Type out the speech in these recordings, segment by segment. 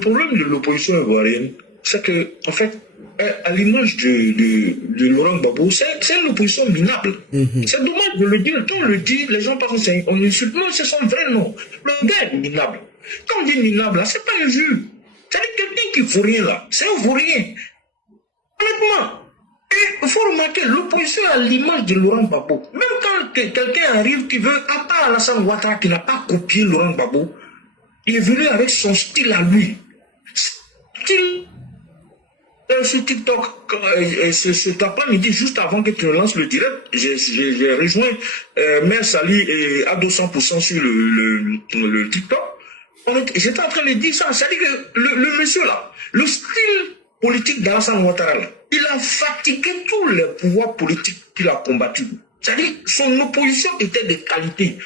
problème de l'opposition ivoirienne, c'est que, en fait, à l'image de Laurent Gbagbo, c'est une opposition minable. C'est dommage de le dire. Quand on le dit, les gens pensent qu'on insulte. Non, c'est son vrai nom. Le gars est minable. Quand on dit minable, là, c'est pas un juge. C'est quelqu'un qui ne vaut rien, là. C'est un vaurien. Honnêtement. Et il faut remarquer, l'opposition à l'image de Laurent Gbagbo. Même quand quelqu'un arrive qui veut, à part Alassane Ouattara qui n'a pas copié Laurent Gbagbo, il est venu avec son style à lui. Style sur TikTok, cet après-midi, juste avant que tu lances le direct, j'ai rejoint Mère Sali et à 200% sur le TikTok. J'étais en train de dire ça. C'est-à-dire que le monsieur là, le style politique d'Alassane Ouattara, il a fatigué tous les pouvoirs politiques qu'il a combattus. C'est-à-dire que son opposition était de qualité.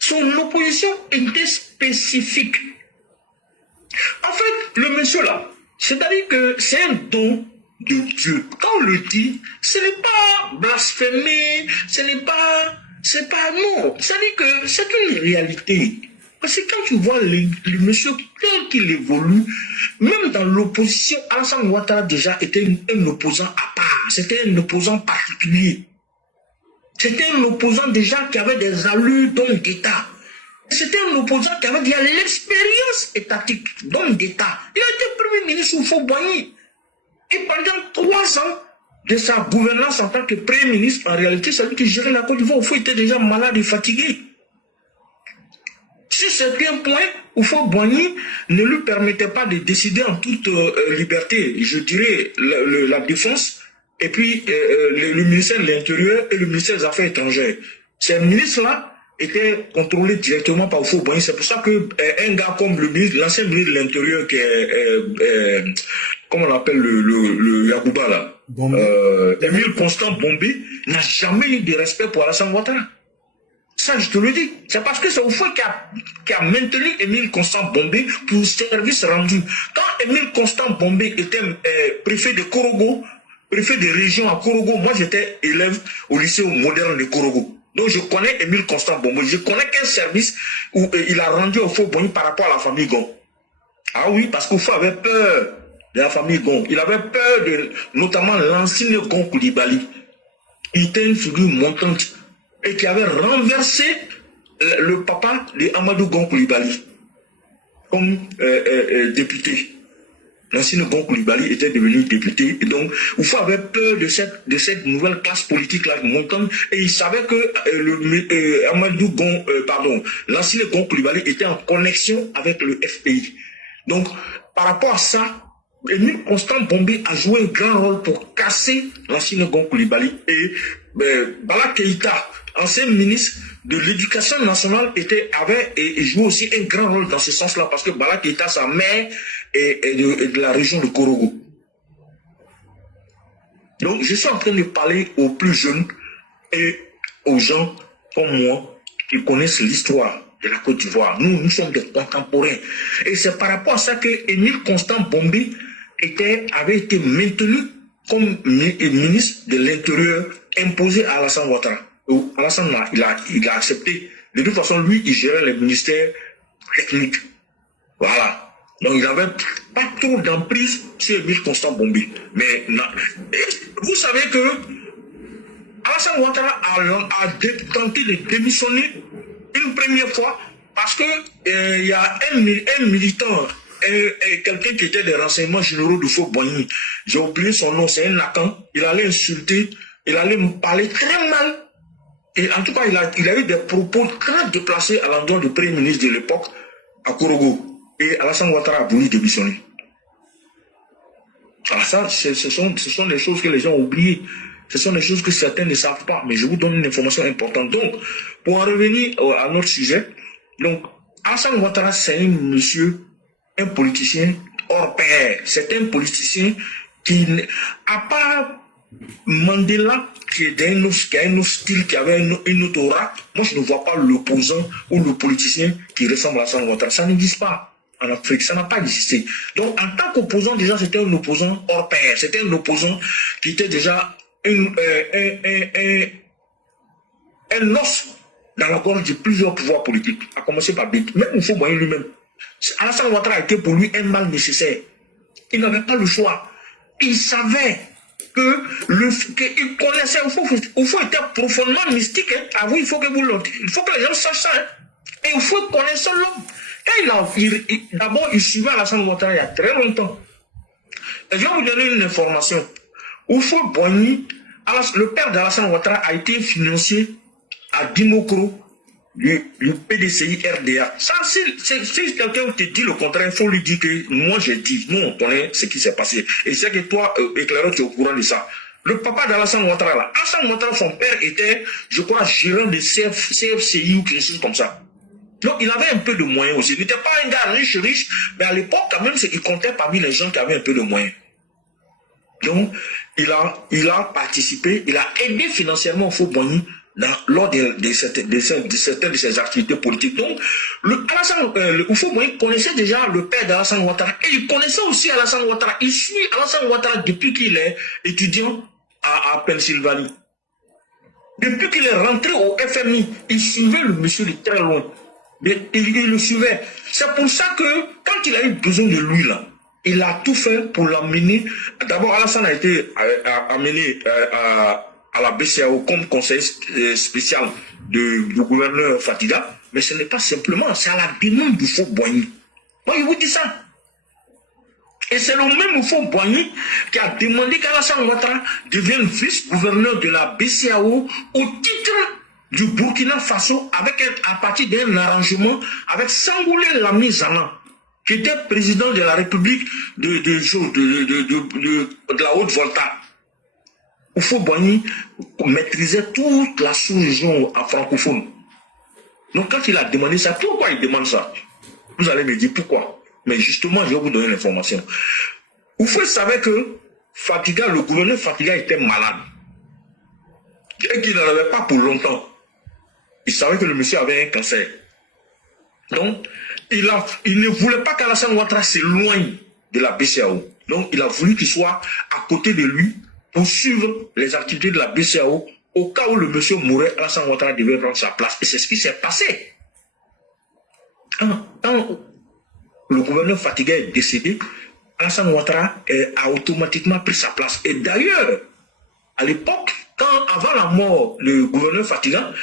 Son opposition était spécifique. En fait, le monsieur là, c'est-à-dire que c'est un don de Dieu. Quand on le dit, ce n'est pas blasphémer, c'est pas non. C'est-à-dire que c'est une réalité. Parce que quand tu vois le monsieur tel qu'il évolue, même dans l'opposition, Alassane Ouattara déjà était un opposant à part. C'était un opposant particulier. C'était un opposant déjà qui avait des allures d'homme d'État. C'était un opposant qui avait déjà l'expérience étatique d'homme d'État. Il a été premier ministre sous Faure-Boigny. Et pendant 3 ans de sa gouvernance en tant que premier ministre, en réalité, c'est lui qui gérait la Côte d'Ivoire. Oufo était déjà malade et fatigué. Sur certains points, Faure-Boigny ne lui permettait pas de décider en toute liberté, je dirais, la défense, et puis le ministère de l'Intérieur et le ministère des Affaires étrangères. Ces ministres-là était contrôlé directement par Faure-Boigny. C'est pour ça que un gars comme l'ancien ministre de l'Intérieur qui est, comment on appelle le Yagouba là, Émile Constant Bombé, n'a jamais eu de respect pour Alassane Ouattara. Ça, je te le dis. C'est parce que c'est Oufo qui a maintenu Émile Constant Bombé pour service rendu. Quand Émile Constant Bombé était préfet de Korogo, préfet de région à Korogo, moi j'étais élève au lycée moderne de Korogo. Donc je connais Émile Constant Bombé. Je connais qu'un service où il a rendu au Faure-Boigny par rapport à la famille Gon. Ah oui, parce qu'Oufo avait peur de la famille Gon. Il avait peur de notamment l'ancien Gon Koulibaly. Il était une figure montante et qui avait renversé le papa de Amadou Gon Koulibaly comme député. L'ancien Gon Koulibaly était devenu député. Et donc, Oufo avait peur de cette nouvelle classe politique-là montante. Et il savait que Amadou Gon, l'ancien Gon Koulibaly était en connexion avec le FPI. Donc, par rapport à ça, Émile Constant Bombé a joué un grand rôle pour casser l'ancien Gon Koulibaly. Et Bala Keïta, ancien ministre de l'Éducation nationale, avait joué aussi un grand rôle dans ce sens-là, parce que Bala Keïta, sa mère, est de la région de Korogo. Donc, je suis en train de parler aux plus jeunes et aux gens comme moi qui connaissent l'histoire de la Côte d'Ivoire. Nous sommes des contemporains. Et c'est par rapport à ça que Émile Constant Bombé avait été maintenu comme ministre de l'Intérieur imposé à Alassane Ouattara. Alassane, il a accepté. De toute façon, lui, il gérait les ministères techniques. Voilà. Donc, il n'avait pas trop d'emprise sur Émile Constant Bombé. Mais vous savez que Alassane Ouattara a tenté de démissionner une première fois parce que il y a un militant, quelqu'un qui était des renseignements généraux de Faure-Boigny. J'ai oublié son nom, c'est un Nakan. Il allait insulter, il allait me parler très mal. Et en tout cas, il a eu des propos très déplacés à l'endroit du premier ministre de l'époque, à Korogo. Et Alassane Ouattara a voulu démissionner. Alors ça, ce sont des choses que les gens ont oubliées. Ce sont des choses que certains ne savent pas. Mais je vous donne une information importante. Donc, pour en revenir à notre sujet, donc, Alassane Ouattara, c'est un monsieur, un politicien hors pair. C'est un politicien qui, à part Mandela, qui a un autre style, qui avait une autre aura, moi je ne vois pas l'opposant ou le politicien qui ressemble à Alassane Ouattara. Ça n'existe pas en Afrique, ça n'a pas existé. Donc en tant qu'opposant, déjà c'était un opposant hors pair. C'était un opposant qui était déjà un os dans la gorge de plusieurs pouvoirs politiques, à commencer par Béki. Même Faure-Boigny lui-même, Alassane Ouattara a été pour lui un mal nécessaire. Il n'avait pas le choix. Il savait qu'il connaissait, il faut être profondément mystique. Hein. Ah oui, il faut que les gens sachent ça. Hein. Et il faut connaître l'homme. D'abord, il suivait Alassane Ouattara il y a très longtemps. Et je vais vous donner une information. Oufo Boigny, le père d'Alassane Ouattara a été financier à Dimokro du PDCI RDA. Ça, si quelqu'un te dit le contraire, il faut lui dire que moi j'ai dit, nous on connaît ce qui s'est passé. Et c'est que toi, éclaireur, tu es au courant de ça. Le papa d'Alassane Ouattara, là, Alassane Ouattara, son père était, je crois, gérant de CFCI ou quelque chose comme ça. Donc il avait un peu de moyens aussi. Il n'était pas un gars riche, mais à l'époque, quand même, il comptait parmi les gens qui avaient un peu de moyens. Donc, il a participé, il a aidé financièrement Oufo Boigny lors de certaines de ses activités politiques. Donc, Oufo Boigny connaissait déjà le père d'Alassane Ouattara et il connaissait aussi Alassane Ouattara. Il suit Alassane Ouattara depuis qu'il est étudiant à Pennsylvanie. Depuis qu'il est rentré au FMI, il suivait le monsieur de très loin. Il le suivait. C'est pour ça que quand il a eu besoin de lui là, il a tout fait pour l'amener. D'abord, Alassane a été amené à la BCAO comme conseiller spécial du gouverneur Fatiga. Mais ce n'est pas simplement, c'est à la demande du Oufo Boigny. Moi, je vous dis ça. Et c'est le même Oufo Boigny qui a demandé qu'Alassane Ouattara devienne vice-gouverneur de la BCAO au titre du Burkina Faso à partir d'un arrangement avec Sangoulé Lamine Zana, qui était président de la République de la Haute-Volta. Oufo Boigny maîtrisait toute la sous-région francophone. Donc quand il a demandé ça, pourquoi il demande ça? Vous allez me dire pourquoi. Mais justement, je vais vous donner l'information. Oufo savait que Fatiga, le gouverneur Fatiga était malade. Et qu'il n'en avait pas pour longtemps. Il savait que le monsieur avait un cancer. Donc, il ne voulait pas qu'Alassane Ouattara s'éloigne de la BCAO. Donc, il a voulu qu'il soit à côté de lui pour suivre les activités de la BCAO. Au cas où le monsieur mourait, Alassane Ouattara devait prendre sa place. Et c'est ce qui s'est passé. Quand le gouverneur Fatiga est décédé, Alassane Ouattara a automatiquement pris sa place. Et d'ailleurs, à l'époque, avant la mort du gouverneur Fatiga,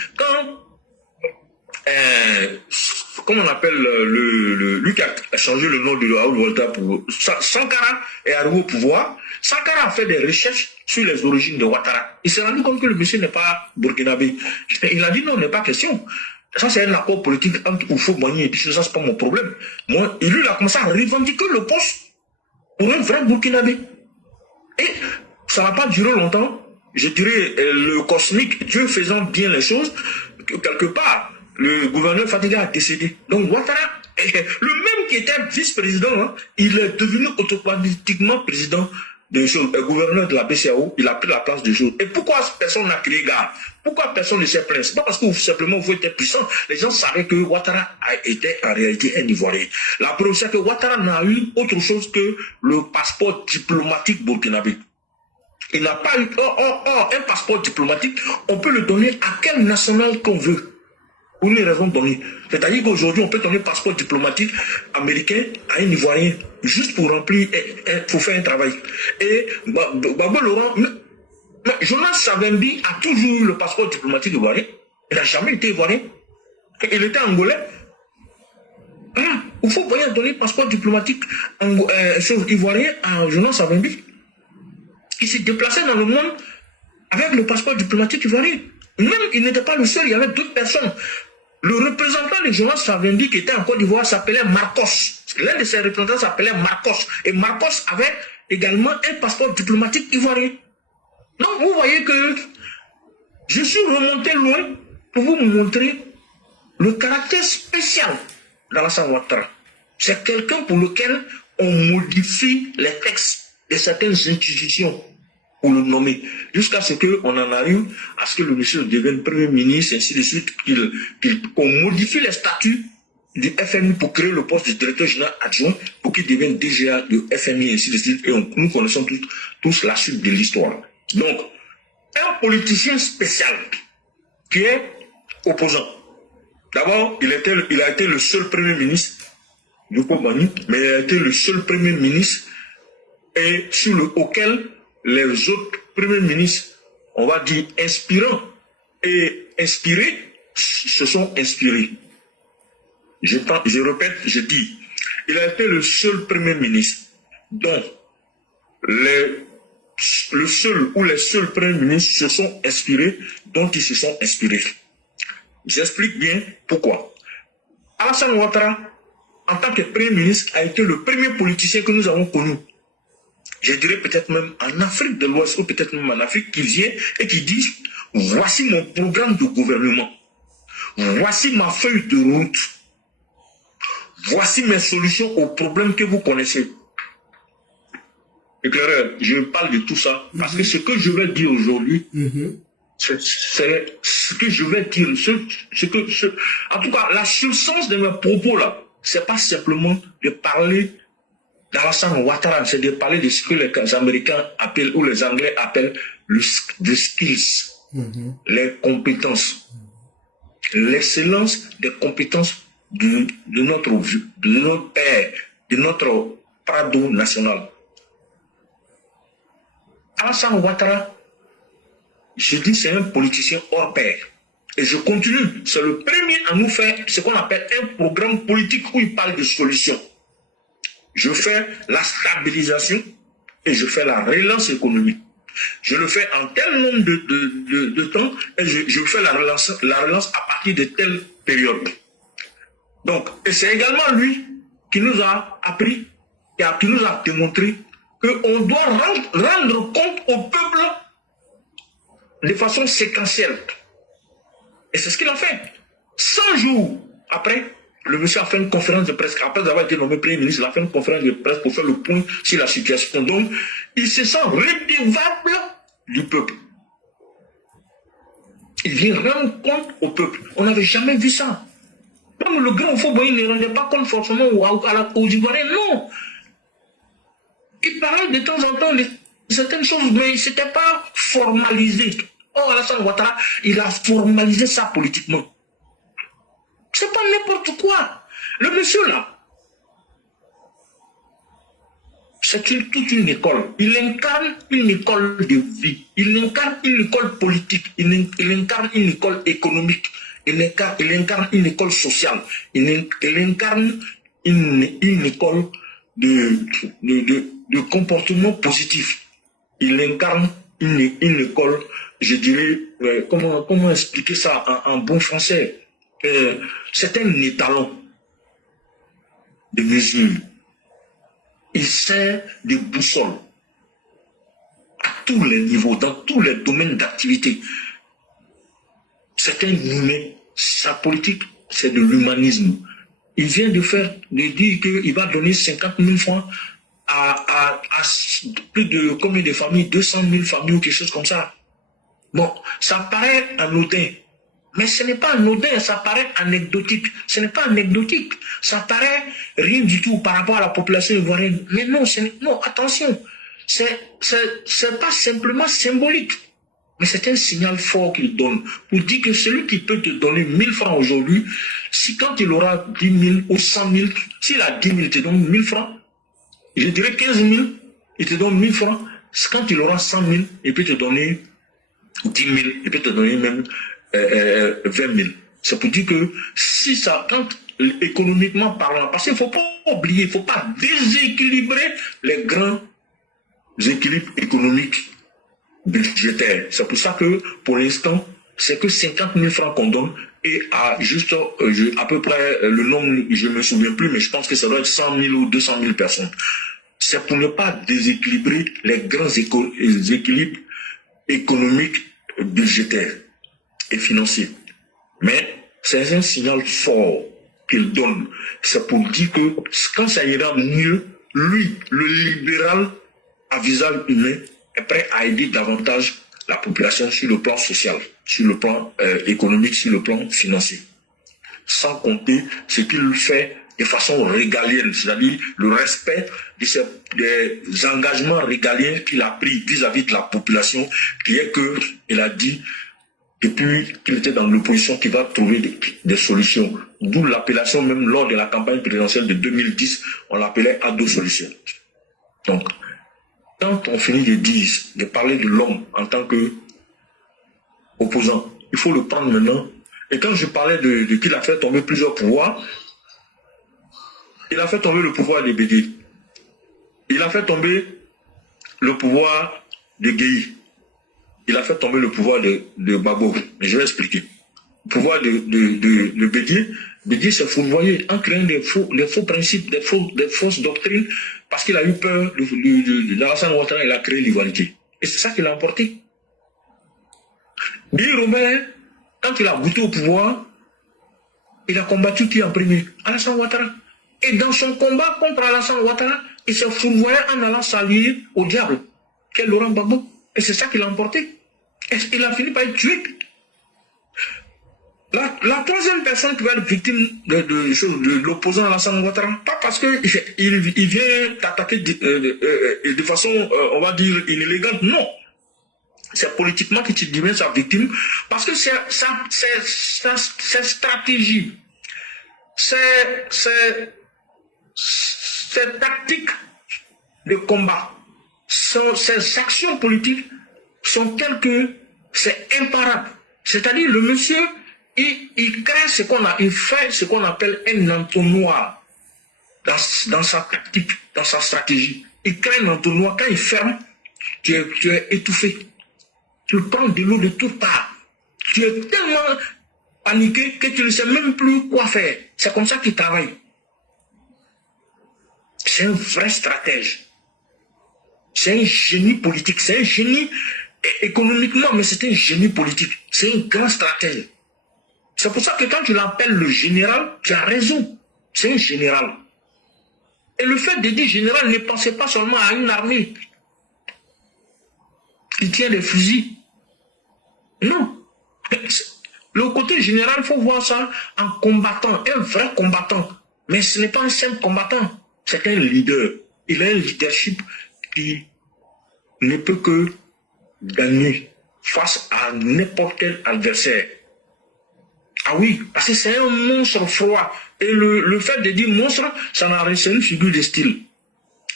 comment on appelle lui qui a changé le nom de la Haute-Volta pour Sankara est arrivé au pouvoir. Sankara a fait des recherches sur les origines de Ouattara. Il s'est rendu compte que le monsieur n'est pas burkinabé. Il a dit non, il n'est pas question. Ça, c'est un accord politique entre Oufo Boigny et puis ça, c'est pas mon problème. Moi, lui, il a commencé à revendiquer le poste pour un vrai burkinabé. Et ça n'a pas duré longtemps. Je dirais, le cosmique, Dieu faisant bien les choses, quelque part, le gouverneur Fatiga a décédé. Donc Ouattara, le même qui était vice-président, hein, il est devenu automatiquement président gouverneur de la BCAO, il a pris la place de jour. Et pourquoi personne n'a crié gare? Pourquoi personne ne s'est plaint? C'est pas parce que simplement vous étiez puissant. Les gens savaient que Ouattara était en réalité un Ivoirien. La preuve, c'est que Ouattara n'a eu autre chose que le passeport diplomatique burkinabé. Il n'a pas eu un passeport diplomatique, on peut le donner à quel national qu'on veut. Pour une raison donnée. C'est-à-dire qu'aujourd'hui, on peut donner un passeport diplomatique américain à un Ivoirien, juste pour remplir, pour faire un travail. Et Gbagbo Laurent, Jonas Savimbi a toujours eu le passeport diplomatique ivoirien. Il n'a jamais été ivoirien. Il était angolais. Il faut bien donner un passeport diplomatique ivoirien à Jonas Savimbi. Il s'est déplacé dans le monde avec le passeport diplomatique ivoirien. Même il n'était pas le seul, il y avait d'autres personnes. Le représentant de Jonas Savimbi qui était en Côte d'Ivoire s'appelait Marcos. L'un de ses représentants s'appelait Marcos. Et Marcos avait également un passeport diplomatique ivoirien. Donc vous voyez que je suis remonté loin pour vous montrer le caractère spécial d'Alassane Ouattara. C'est quelqu'un pour lequel on modifie les textes de certaines institutions pour le nommer, jusqu'à ce qu'on en arrive à ce que le monsieur devienne Premier ministre, ainsi de suite, qu'on modifie les statuts du FMI pour créer le poste de directeur général adjoint, pour qu'il devienne DGA du FMI, ainsi de suite, et nous connaissons tous la suite de l'histoire. Donc, un politicien spécial qui est opposant. D'abord, il a été le seul Premier ministre Dupont-Bani, mais il a été le seul premier ministre et auquel les autres premiers ministres, on va dire inspirants et inspirés, se sont inspirés. Je répète, je dis, il a été le seul premier ministre dont le seul ou les seuls premiers ministres se sont inspirés, dont ils se sont inspirés. J'explique bien pourquoi. Alassane Ouattara, en tant que premier ministre, a été le premier politicien que nous avons connu. Je dirais peut-être même en Afrique de l'Ouest ou peut-être même en Afrique, qui vient et qui dit « Voici mon programme de gouvernement. Voici ma feuille de route. Voici mes solutions aux problèmes que vous connaissez. » Éclaireur, je parle de tout ça parce que ce que je vais dire aujourd'hui, c'est ce que je vais dire. En tout cas, la substance de mes propos là, c'est pas simplement de parler d'Alassane Ouattara, c'est de parler de ce que les Américains appellent ou les Anglais appellent les skills, les compétences, l'excellence des compétences de notre père, de notre Prado national. Alassane Ouattara, je dis c'est un politicien hors pair. Et je continue, c'est le premier à nous faire ce qu'on appelle un programme politique où il parle de solutions. Je fais la stabilisation et je fais la relance économique. Je le fais en tel nombre de temps et je fais la relance à partir de telle période. Donc, et c'est également lui qui nous a appris, qui nous a démontré qu'on doit rendre compte au peuple de façon séquentielle. Et c'est ce qu'il a fait. 100 jours après, le monsieur a fait une conférence de presse. Après avoir été nommé Premier ministre, il a fait une conférence de presse pour faire le point sur la situation. Donc, il se sent redevable du peuple. Il vient rendre compte au peuple. On n'avait jamais vu ça. Comme le grand Fauboy ne rendait pas compte forcément aux Ivoiriens, non. Il parlait de temps en temps de certaines choses, mais ce n'était pas formalisé. Oh, Alassane Ouattara, il a formalisé ça politiquement. C'est pas n'importe quoi. Le monsieur là, c'est toute une école. Il incarne une école de vie. Il incarne une école politique. Il incarne une école économique. Il incarne une école sociale. Il incarne une école de comportement positif. Il incarne une école, je dirais, comment expliquer ça en bon français? C'est un étalon de mesure. Il sert de boussole à tous les niveaux, dans tous les domaines d'activité. C'est un humain. Sa politique, c'est de l'humanisme. Il vient de dire qu'il va donner 50 000 francs à plus de combien de familles? 200 000 familles ou quelque chose comme ça. Bon, ça paraît anodin. Mais ce n'est pas anodin, ça paraît anecdotique. Ce n'est pas anecdotique. Ça paraît rien du tout par rapport à la population ivoirienne. Mais non, non, attention. C'est pas simplement symbolique. Mais c'est un signal fort qu'il donne. Pour dire que celui qui peut te donner 1000 francs aujourd'hui, si quand il aura 10 000 ou 100 000, s'il a 10 000, il te donne 1000 francs. Je dirais 15 000, il te donne 1000 francs. Quand il aura 100 000, il peut te donner 10 000, il peut te donner même 20 000. C'est pour dire que si ça, quand économiquement parlant, parce qu'il ne faut pas oublier, il ne faut pas déséquilibrer les grands équilibres économiques budgétaires. C'est pour ça que pour l'instant, c'est que 50 000 francs qu'on donne et à juste à peu près le nombre, je ne me souviens plus, mais je pense que ça doit être 100 000 ou 200 000 personnes. C'est pour ne pas déséquilibrer les grands équilibres économiques, budgétaires et financiers. Mais c'est un signal fort qu'il donne. C'est pour dire que quand ça ira mieux, lui, le libéral à visage humain, est prêt à aider davantage la population sur le plan social, sur le plan économique, sur le plan financier. Sans compter ce qu'il fait de façon régalienne, c'est-à-dire le respect des engagements régaliens qu'il a pris vis-à-vis de la population, qui est que, il a dit, depuis qu'il était dans l'opposition, qu'il va trouver des solutions. D'où l'appellation, même lors de la campagne présidentielle de 2010, on l'appelait Ado Solution. Donc, quand on finit de parler de l'homme en tant qu'opposant, il faut le prendre maintenant. Et quand je parlais de qu'il a fait tomber plusieurs pouvoirs, il a fait tomber le pouvoir de Bédi. Il a fait tomber le pouvoir de Guéhi. Il a fait tomber le pouvoir de Babo. Mais je vais expliquer. Le pouvoir de Bédié s'est fourvoyé en créant des faux principes, des fausses doctrines, parce qu'il a eu peur de Alassane Ouattara, il a créé l'ivoirité. Et c'est ça qu'il a emporté. Guy Robert, quand il a goûté au pouvoir, il a combattu qui en premier? Alassane Ouattara. Et dans son combat contre Alassane Ouattara, il s'est fourvoyé en allant s'allier au diable, qu'est Laurent Gbagbo. Et c'est ça qu'il a emporté. Et il a fini par être tué. La troisième personne qui va être victime de l'opposant Alassane Ouattara, pas parce qu'il vient t'attaquer de façon, on va dire, inélégante, non. C'est politiquement que tu deviens sa victime, parce que c'est stratégie, c'est tactique de combat, ces actions politiques sont telles que c'est imparable. C'est-à-dire le monsieur, il crée il fait ce qu'on appelle un entonnoir dans sa tactique, dans sa stratégie. Il crée un entonnoir, quand il ferme, tu es étouffé. Tu prends de l'eau de toutes parts. Tu es tellement paniqué que tu ne sais même plus quoi faire. C'est comme ça qu'il travaille. C'est un vrai stratège. C'est un génie politique. C'est un génie économiquement, mais c'est un génie politique. C'est un grand stratège. C'est pour ça que quand tu l'appelles le général, tu as raison. C'est un général. Et le fait de dire général, ne pensez pas seulement à une armée. Il tient des fusils. Non. Le côté général, il faut voir ça en combattant, un vrai combattant. Mais ce n'est pas un simple combattant. C'est un leader. Il a un leadership qui ne peut que gagner face à n'importe quel adversaire. Ah oui, parce que c'est un monstre froid. Et le fait de dire monstre, ça n'a rien, c'est une figure de style.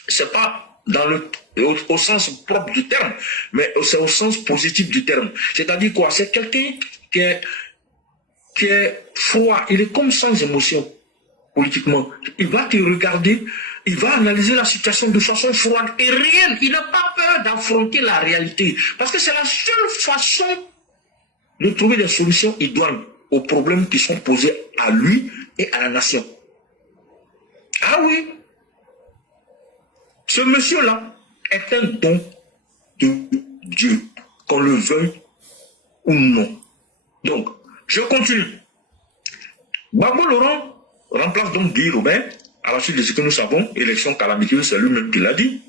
C'est pas au sens propre du terme, mais c'est au sens positif du terme. C'est-à-dire quoi? C'est quelqu'un qui est froid. Il est comme sans émotion, politiquement. Il va te regarder, il va analyser la situation de façon froide et réelle. Il n'a pas peur d'affronter la réalité. Parce que c'est la seule façon de trouver des solutions idoines aux problèmes qui sont posés à lui et à la nation. Ah oui, ce monsieur-là est un don de Dieu, qu'on le veuille ou non. Donc, je continue. Gbagbo Laurent remplace donc Guy Robert, à la suite de ce que nous savons, élection calamiteuse, c'est lui-même qui l'a dit.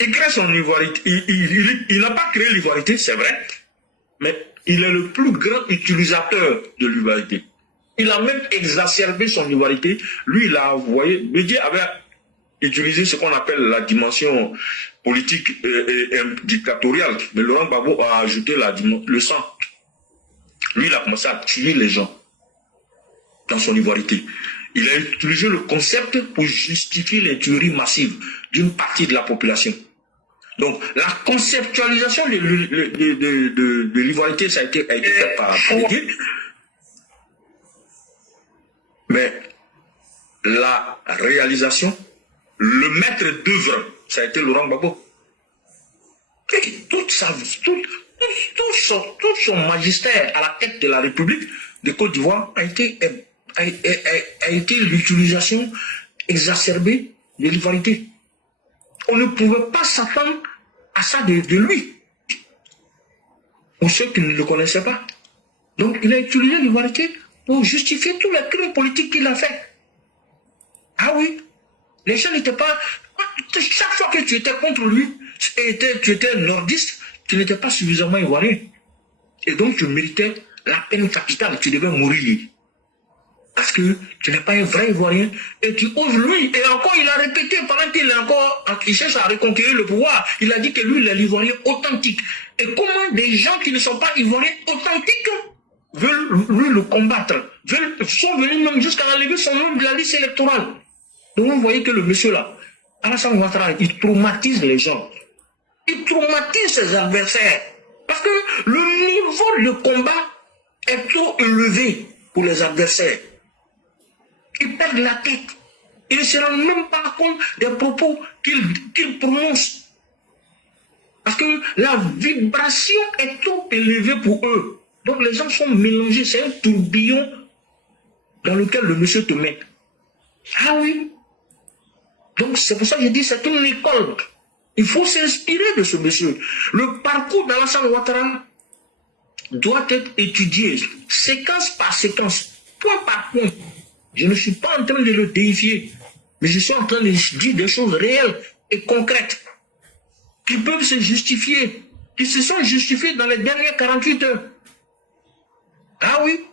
Il crée son ivoirité. Il n'a pas créé l'ivoirité, c'est vrai, mais il est le plus grand utilisateur de l'ivoirité. Il a même exacerbé son ivoirité. Lui, il a envoyé. Bédié avait utilisé ce qu'on appelle la dimension politique et dictatoriale. Mais Laurent Gbagbo a ajouté le sang. Lui, il a commencé à tuer les gens dans son ivoirité. Il a utilisé le concept pour justifier les tueries massives d'une partie de la population. Donc, la conceptualisation de l'ivoirité, ça a été fait par Bédié. Mais la réalisation, le maître d'œuvre, ça a été Laurent Gbagbo. Tout son magistère à la tête de la République de Côte d'Ivoire a été l'utilisation exacerbée de l'ivoirité. On ne pouvait pas s'attendre à ça de lui. Pour ceux qui ne le connaissaient pas. Donc, il a utilisé l'ivoirité pour justifier tous les crimes politiques qu'il a fait. Ah oui, les gens n'étaient pas... Chaque fois que tu étais contre lui, tu étais nordiste, tu n'étais pas suffisamment ivoirien. Et donc tu méritais la peine capitale, tu devais mourir. Parce que tu n'es pas un vrai ivoirien et tu oses lui. Et encore, il a répété pendant qu'il cherche à reconquérir le pouvoir. Il a dit que lui, il est l'ivoirien authentique. Et comment des gens qui ne sont pas ivoiriens authentiques veulent lui le combattre, sont venus même jusqu'à enlever son nom de la liste électorale. Donc vous voyez que le monsieur là, Alassane Ouattara, il traumatise les gens. Il traumatise ses adversaires. Parce que le niveau de combat est trop élevé pour les adversaires. Ils perdent la tête. Ils ne se rendent même pas compte des propos qu'ils prononcent. Parce que la vibration est trop élevée pour eux. Donc les gens sont mélangés. C'est un tourbillon dans lequel le monsieur te met. Ah oui. Donc c'est pour ça que je dis c'est une école. Il faut s'inspirer de ce monsieur. Le parcours d'Alassane Ouattara doit être étudié, séquence par séquence, point par point. Je ne suis pas en train de le déifier, mais je suis en train de dire des choses réelles et concrètes qui peuvent se justifier, qui se sont justifiées dans les dernières 48 heures. Ah oui,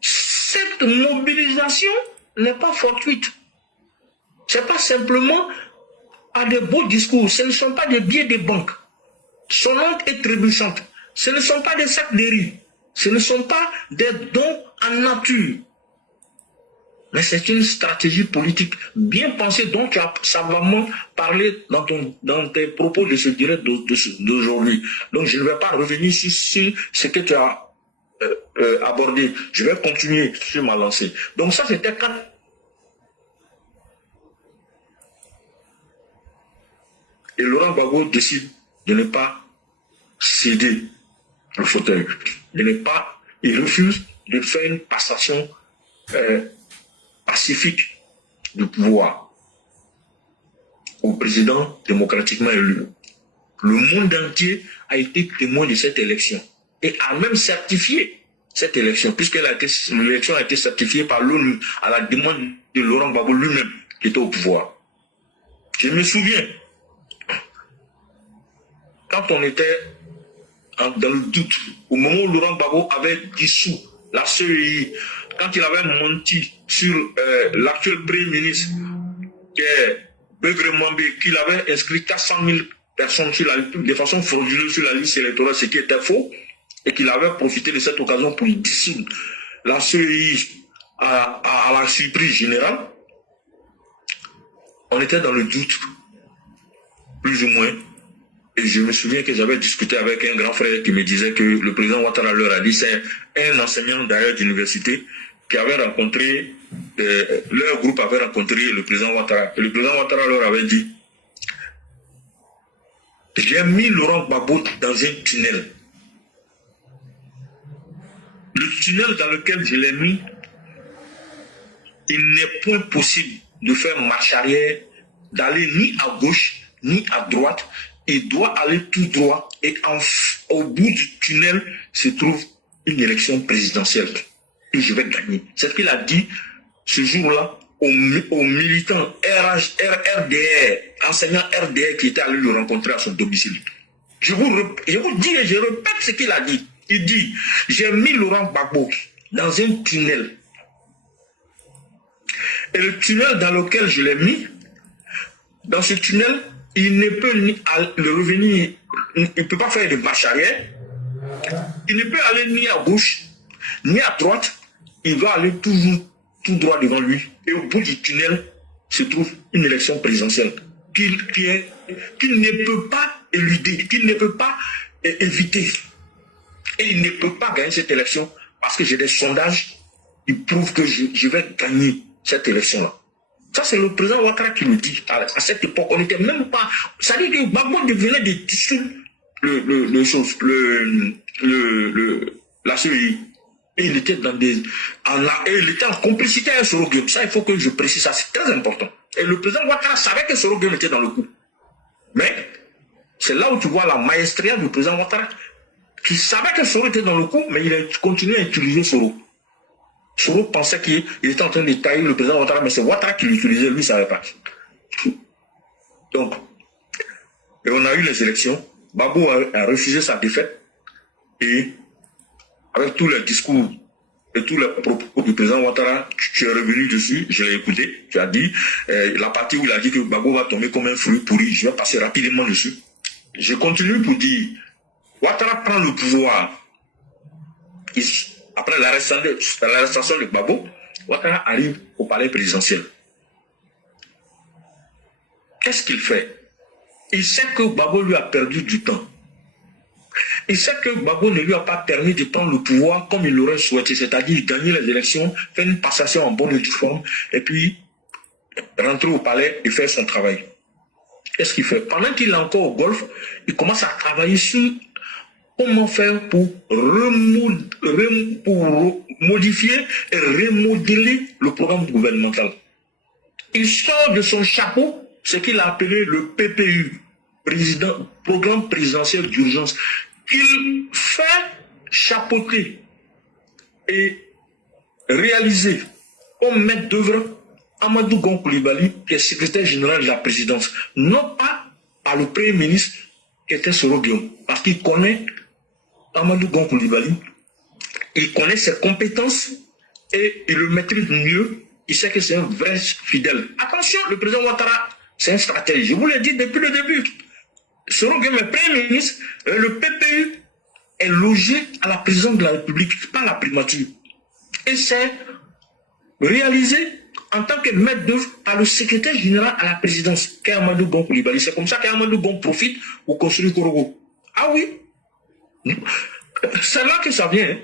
cette mobilisation n'est pas fortuite. Ce n'est pas simplement à des beaux discours, ce ne sont pas des billets de banque sonnantes et trébuchantes, ce ne sont pas des sacs de riz, ce ne sont pas des dons en nature. Mais c'est une stratégie politique bien pensée dont tu as savamment parlé dans tes propos de ce direct d'aujourd'hui. Donc je ne vais pas revenir sur ce que tu as abordé. Je vais continuer sur ma lancée. Donc ça c'était quand et Laurent Gbagbo décide de ne pas céder le fauteuil. Il refuse de faire une passation pacifique du pouvoir au président démocratiquement élu. Le monde entier a été témoin de cette élection et a même certifié cette élection, puisque l'élection a été certifiée par l'ONU à la demande de Laurent Gbagbo lui-même qui était au pouvoir. Je me souviens, quand on était dans le doute, au moment où Laurent Gbagbo avait dissous la CEI, quand il avait menti sur l'actuel Premier ministre, qui est Begré Mwambé, qu'il avait inscrit 400 000 personnes de façon frauduleuse sur la liste électorale, ce qui était faux, et qu'il avait profité de cette occasion pour dissoudre la CEI à la surprise générale, on était dans le doute, plus ou moins. Et je me souviens que j'avais discuté avec un grand frère qui me disait que le président Ouattara leur a dit, c'est un enseignant d'ailleurs d'université qui avait rencontré, leur groupe avait rencontré le président Ouattara. Et le président Ouattara leur avait dit, j'ai mis Laurent Gbagbo dans un tunnel. Le tunnel dans lequel je l'ai mis, il n'est point possible de faire marche arrière, d'aller ni à gauche, ni à droite. Il doit aller tout droit et au bout du tunnel se trouve une élection présidentielle et je vais gagner. C'est ce qu'il a dit ce jour-là aux militants RDR, enseignants RDR qui étaient allés le rencontrer à son domicile. Je vous dis et je répète ce qu'il a dit. Il dit, j'ai mis Laurent Gbagbo dans un tunnel. Et le tunnel dans lequel je l'ai mis, dans ce tunnel, il ne peut ni le revenir, il ne peut pas faire de marche arrière, il ne peut aller ni à gauche, ni à droite, il va aller toujours tout droit devant lui. Et au bout du tunnel se trouve une élection présidentielle qu'il ne peut pas éluder, qu'il ne peut pas éviter. Et il ne peut pas gagner cette élection parce que j'ai des sondages qui prouvent que je vais gagner cette élection-là. Ça, c'est le président Ouattara qui le dit. À cette époque, on n'était même pas... Ça dit que Gbagbo devenait de tissu la CEI. Et il était il était en complicité avec Soro Gueye. Ça, il faut que je précise ça, c'est très important. Et le président Ouattara savait que Soro Gueye était dans le coup. Mais c'est là où tu vois la maestria du président Ouattara, qui savait que Soro était dans le coup, mais il a continué à utiliser Soro. Soro pensait qu'il était en train de tailler le président Ouattara, mais c'est Ouattara qui l'utilisait, lui ne savait pas. Donc, et on a eu les élections. Gbagbo a refusé sa défaite. Et avec tous les discours et tous les propos du président Ouattara, tu es revenu dessus, je l'ai écouté, tu as dit, la partie où il a dit que Gbagbo va tomber comme un fruit pourri, je vais passer rapidement dessus. Je continue pour dire, Ouattara prend le pouvoir. Après l'arrestation de Gbagbo, Ouattara arrive au palais présidentiel. Qu'est-ce qu'il fait? Il sait que Gbagbo lui a perdu du temps. Il sait que Gbagbo ne lui a pas permis de prendre le pouvoir comme il l'aurait souhaité, c'est-à-dire gagner les élections, faire une passation en bonne et due forme, et puis rentrer au palais et faire son travail. Qu'est-ce qu'il fait? Pendant qu'il est encore au Golfe, il commence à travailler sur comment faire pour modifier et remodeler le programme gouvernemental. Il sort de son chapeau ce qu'il a appelé le PPU, Programme présidentiel d'urgence, qu'il fait chapeauter et réaliser comme maître d'œuvre Amadou Gon Coulibaly, qui est secrétaire général de la présidence, non pas par le premier ministre qui était Soro Guillaume, parce qu'il connaît Amadou Gon Coulibaly, il connaît ses compétences et il le maîtrise mieux, il sait que c'est un vrai fidèle. Attention, le président Ouattara, c'est un stratège, je vous l'ai dit depuis le début. Soro Guillaume est premier ministre, le PPU est logé à la présidence de la République, pas la primature. Et c'est réalisé en tant que maître d'œuvre par le secrétaire général à la présidence, qu'est Amadou Gon Coulibaly. C'est comme ça qu'Amadou Gon profite pour construire Korogo. Ah oui, c'est là que ça vient.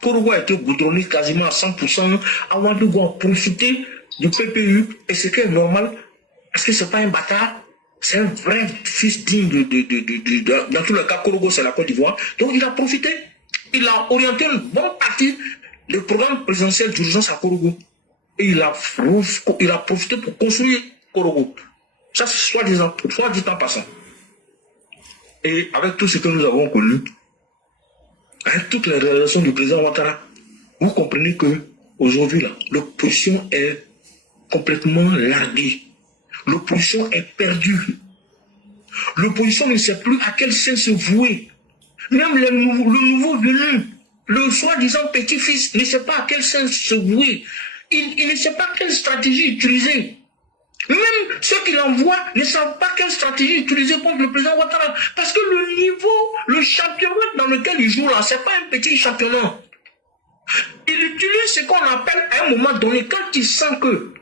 Korogo a été goudronné quasiment à 100%. Amadou Gon a profité du PPU, et ce qui est normal, parce que c'est pas un bâtard, c'est un vrai fils digne dans tous les cas, Korogo c'est la Côte d'Ivoire. Donc il a profité, il a orienté une bonne partie du programme présidentiel d'urgence à Korogo. Et il a profité pour construire Korogo. Ça, c'est soit dit en passant. Et avec tout ce que nous avons connu, avec toutes les réalisations du président Ouattara, vous comprenez que aujourd'hui, là, l'opposition est complètement larguée. L'opposition est perdue. L'opposition ne sait plus à quel sens se vouer. Même le nouveau venu, le soi-disant petit-fils, ne sait pas à quel sens se vouer. Il ne sait pas quelle stratégie utiliser. Même ceux qui l'envoient ne savent pas quelle stratégie utiliser contre le président Ouattara. Parce que le niveau, le championnat dans lequel il joue là, ce n'est pas un petit championnat. Il utilise ce qu'on appelle à un moment donné, quand il sent que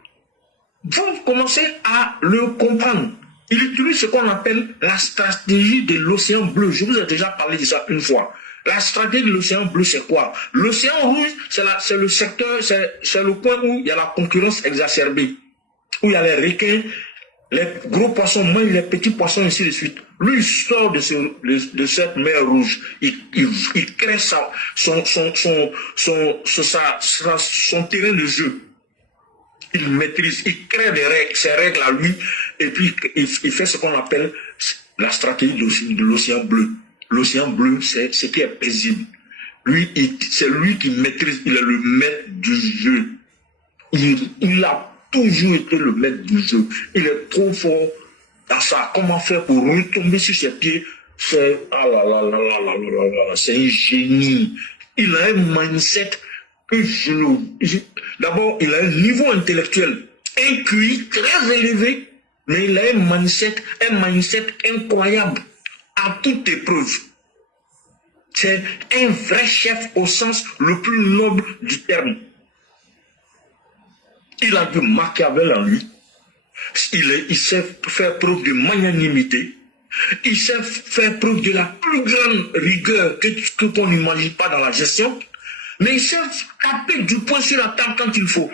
vous commencez à le comprendre, il utilise ce qu'on appelle la stratégie de l'océan bleu. Je vous ai déjà parlé de ça une fois. La stratégie de l'océan bleu, c'est quoi? L'océan rouge, c'est le secteur, c'est le point où il y a la concurrence exacerbée, où il y a les requins, les gros poissons mangent les petits poissons, ainsi de suite. Lui, il sort de cette mer rouge. Il crée son terrain de jeu. Il maîtrise, il crée ses règles à lui, et puis il fait ce qu'on appelle la stratégie de l'océan bleu. L'océan bleu, c'est ce qui est paisible. Lui, c'est lui qui maîtrise, il est le maître du jeu. Il a toujours été le maître du jeu. Il est trop fort dans ça. Comment faire pour retomber sur ses pieds? C'est c'est un génie. Il a un mindset que d'abord, il a un niveau intellectuel, un QI très élevé, mais il a un mindset incroyable à toute épreuve. C'est un vrai chef au sens le plus noble du terme. Il a du Machiavel en lui. Il sait faire preuve de magnanimité. Il sait faire preuve de la plus grande rigueur qu'on n'imagine pas dans la gestion. Mais il sait taper du poing sur la table quand il faut.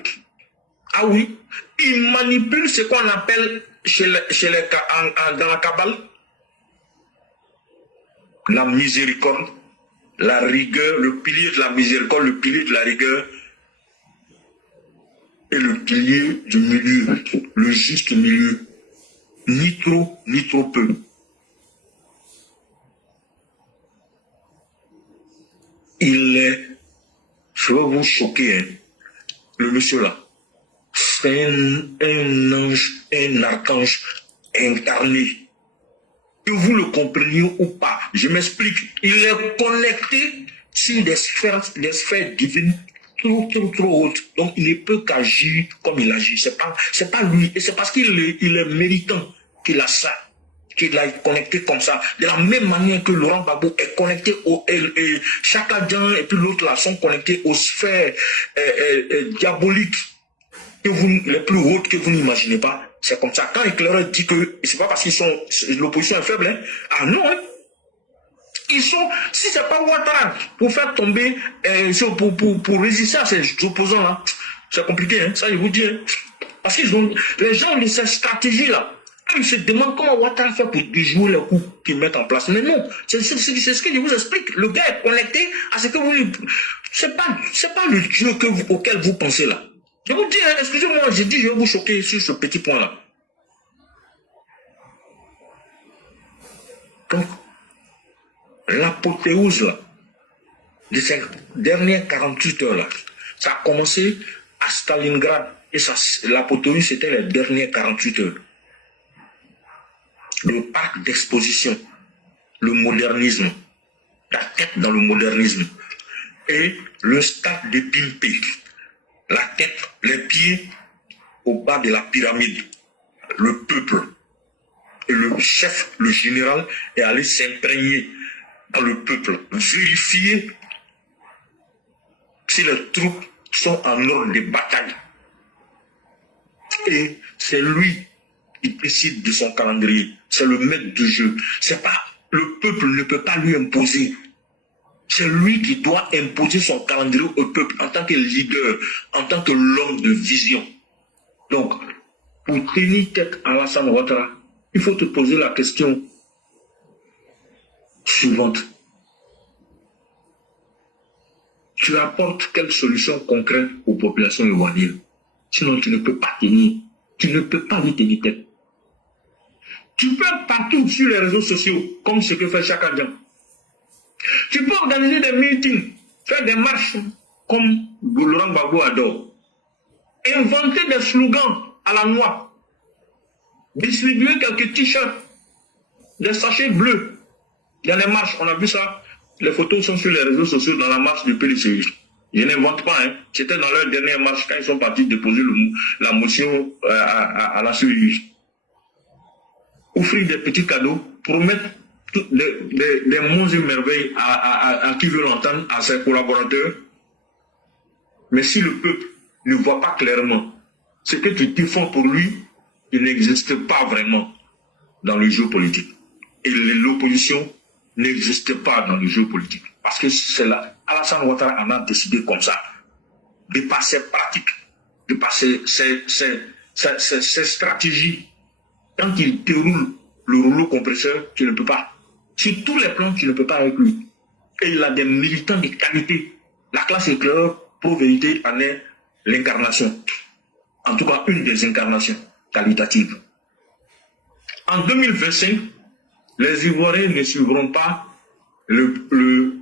Ah oui, il manipule ce qu'on appelle dans la Kabbale la miséricorde, la rigueur, le pilier de la miséricorde, le pilier de la rigueur et le pilier du milieu, le juste milieu, ni trop peu. Il est, je vais vous choquer, hein, le monsieur là, c'est un ange, un archange incarné. Que vous le compreniez ou pas, je m'explique. Il est connecté sur des sphères divines trop hautes. Donc il ne peut qu'agir comme il agit. C'est pas lui. Et c'est parce qu'il est méritant qu'il a ça. qu'il est connecté comme ça. De la même manière que Laurent Gbagbo est connecté au... Et Chaka Dian et puis l'autre là sont connectés aux sphères diaboliques que les plus hautes que vous n'imaginez pas. C'est comme ça. Quand l'éclaireur dit que c'est pas parce qu'ils sont... L'opposition est faible, hein. Ah non, hein. Ils sont... Si c'est pas Ouattara pour faire tomber... pour résister à ces opposants-là, c'est compliqué, hein. Ça, je vous dis, hein. Parce qu'ils ont... Les gens ont cette stratégie-là. Ils se demandent comment Ouattara fait pour jouer les coups qu'ils mettent en place. Mais non, c'est ce que je vous explique. Le gars est connecté à ce que vous... C'est pas le Dieu auquel vous pensez là. Je vous dis, hein, excusez-moi, j'ai dit, je vais vous choquer sur ce petit point-là. Donc, l'apothéose là, de ces dernières 48 heures là, ça a commencé à Stalingrad. Et l'apothéose, c'était les dernières 48 heures. Le parc d'exposition, le modernisme, la tête dans le modernisme, et le stade de Pimpé, la tête, les pieds au bas de la pyramide, le peuple. Et le chef, le général, est allé s'imprégner dans le peuple, vérifier si les troupes sont en ordre de bataille. Et c'est lui qui décide de son calendrier. C'est le maître du jeu. C'est pas, le peuple ne peut pas lui imposer. C'est lui qui doit imposer son calendrier au peuple en tant que leader, en tant que l'homme de vision. Donc, pour tenir tête à Alassane Ouattara, il faut te poser la question suivante. Tu apportes quelle solution concrète aux populations ivoiriennes? Sinon, tu ne peux pas tenir. Tu ne peux pas lui tenir tête. Tu peux partout sur les réseaux sociaux, comme ce que fait Chaka Dian. Tu peux organiser des meetings, faire des marches, comme Laurent Gbagbo adore. Inventer des slogans à la noix. Distribuer quelques t-shirts, des sachets bleus. Il y a les marches, on a vu ça. Les photos sont sur les réseaux sociaux dans la marche du PDCU. Je n'invente pas, hein. C'était dans leur dernière marche quand ils sont partis déposer la motion à la CEI. Offrir des petits cadeaux, promettre des monts et merveilles à qui veut l'entendre, à ses collaborateurs. Mais si le peuple ne voit pas clairement ce que tu défends pour lui, il n'existe pas vraiment dans le jeu politique. Et l'opposition n'existe pas dans le jeu politique. Parce que c'est là, Alassane Ouattara en a décidé comme ça, de par ses pratiques, de par ses stratégies. Quand il déroule le rouleau compresseur, tu ne peux pas. Sur tous les plans, tu ne peux pas avec lui. Et il a des militants de qualité. La classe éclaireur, pro-vérité, en est l'incarnation. En tout cas, une des incarnations qualitatives. En 2025, les Ivoiriens ne suivront pas ne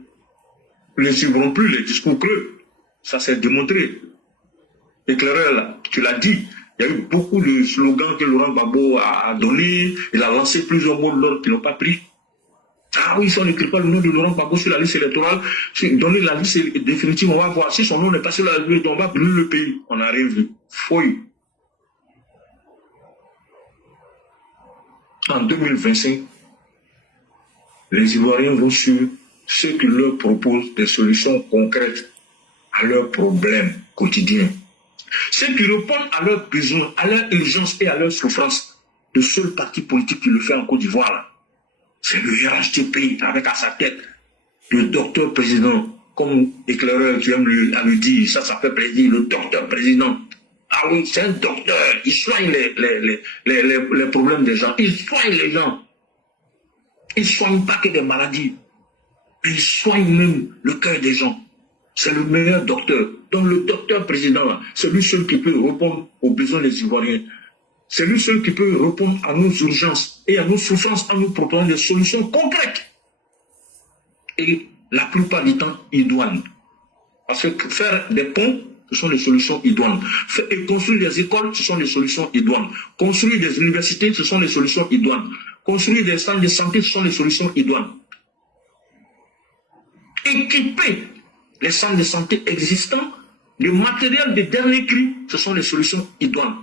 suivront plus les discours creux. Ça s'est démontré. Éclaireur, là, tu l'as dit, il y a eu beaucoup de slogans que Laurent Gbagbo a donnés. Il a lancé plusieurs mots de l'ordre qui n'ont pas pris. Ah oui, si on n'écrit pas le nom de Laurent Gbagbo sur la liste électorale, donner la liste définitive, on va voir. Si son nom n'est pas sur la liste, on va brûler le pays. On n'a rien vu. Fouille. En 2025, les Ivoiriens vont suivre ceux qui leur proposent des solutions concrètes à leurs problèmes quotidiens. Ceux qui répondent à leurs besoins, à leurs urgences et à leurs souffrances. Le seul parti politique qui le fait en Côte d'Ivoire, c'est le RHDP avec à sa tête le docteur président, comme éclaireur qui aime à lui dire, ça fait plaisir, le docteur président. Ah oui, c'est un docteur, il soigne les problèmes des gens, il soigne les gens. Il ne soigne pas que des maladies, il soigne même le cœur des gens. C'est le meilleur docteur. Donc le docteur président, c'est lui seul qui peut répondre aux besoins des Ivoiriens. C'est lui seul qui peut répondre à nos urgences et à nos souffrances en nous proposant des solutions concrètes. Et la plupart du temps, idoines. Parce que faire des ponts, ce sont des solutions idoines. Et construire des écoles, ce sont des solutions idoines. Construire des universités, ce sont des solutions idoines. Construire des centres de santé, ce sont des solutions idoines. Équiper les centres de santé existants de matériel de dernier cri, ce sont des solutions idoines.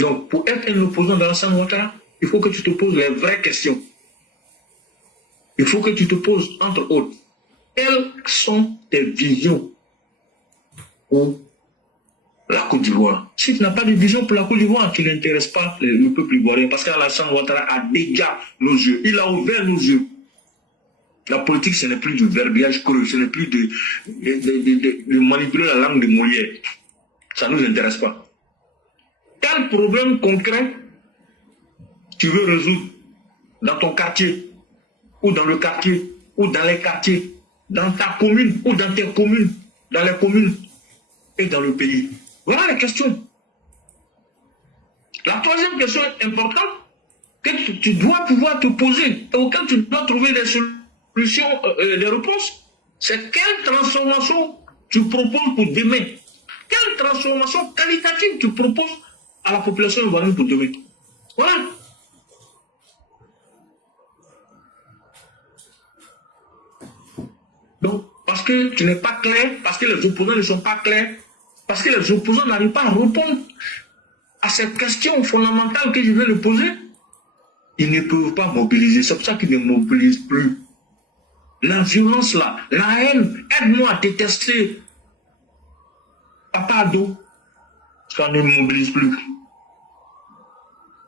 Donc, pour être un opposant d'Alassane Ouattara, il faut que tu te poses les vraies questions. Il faut que tu te poses, entre autres, quelles sont tes visions pour la Côte d'Ivoire? Si tu n'as pas de vision pour la Côte d'Ivoire, tu n'intéresses pas le peuple ivoirien, parce qu'Alassane Ouattara a déjà nos yeux. Il a ouvert nos yeux. La politique, ce n'est plus du verbiage creux, ce n'est plus de manipuler la langue de Molière. Ça ne nous intéresse pas. Quel problème concret tu veux résoudre dans ton quartier, ou dans le quartier, ou dans les quartiers, dans ta commune, ou dans tes communes, dans les communes et dans le pays? Voilà la question. La troisième question importante que tu dois pouvoir te poser et auquel tu dois trouver des solutions, des réponses, c'est quelle transformation tu proposes pour demain? Quelle transformation qualitative tu proposes à la population ivoirienne pour demain? Voilà. Donc, parce que tu n'es pas clair, parce que les opposants ne sont pas clairs, parce que les opposants n'arrivent pas à répondre à cette question fondamentale que je viens de poser, ils ne peuvent pas mobiliser. C'est pour ça qu'ils ne mobilisent plus. La violence là, la haine, aide-moi à détester Papa Ado, ça ne mobilise plus.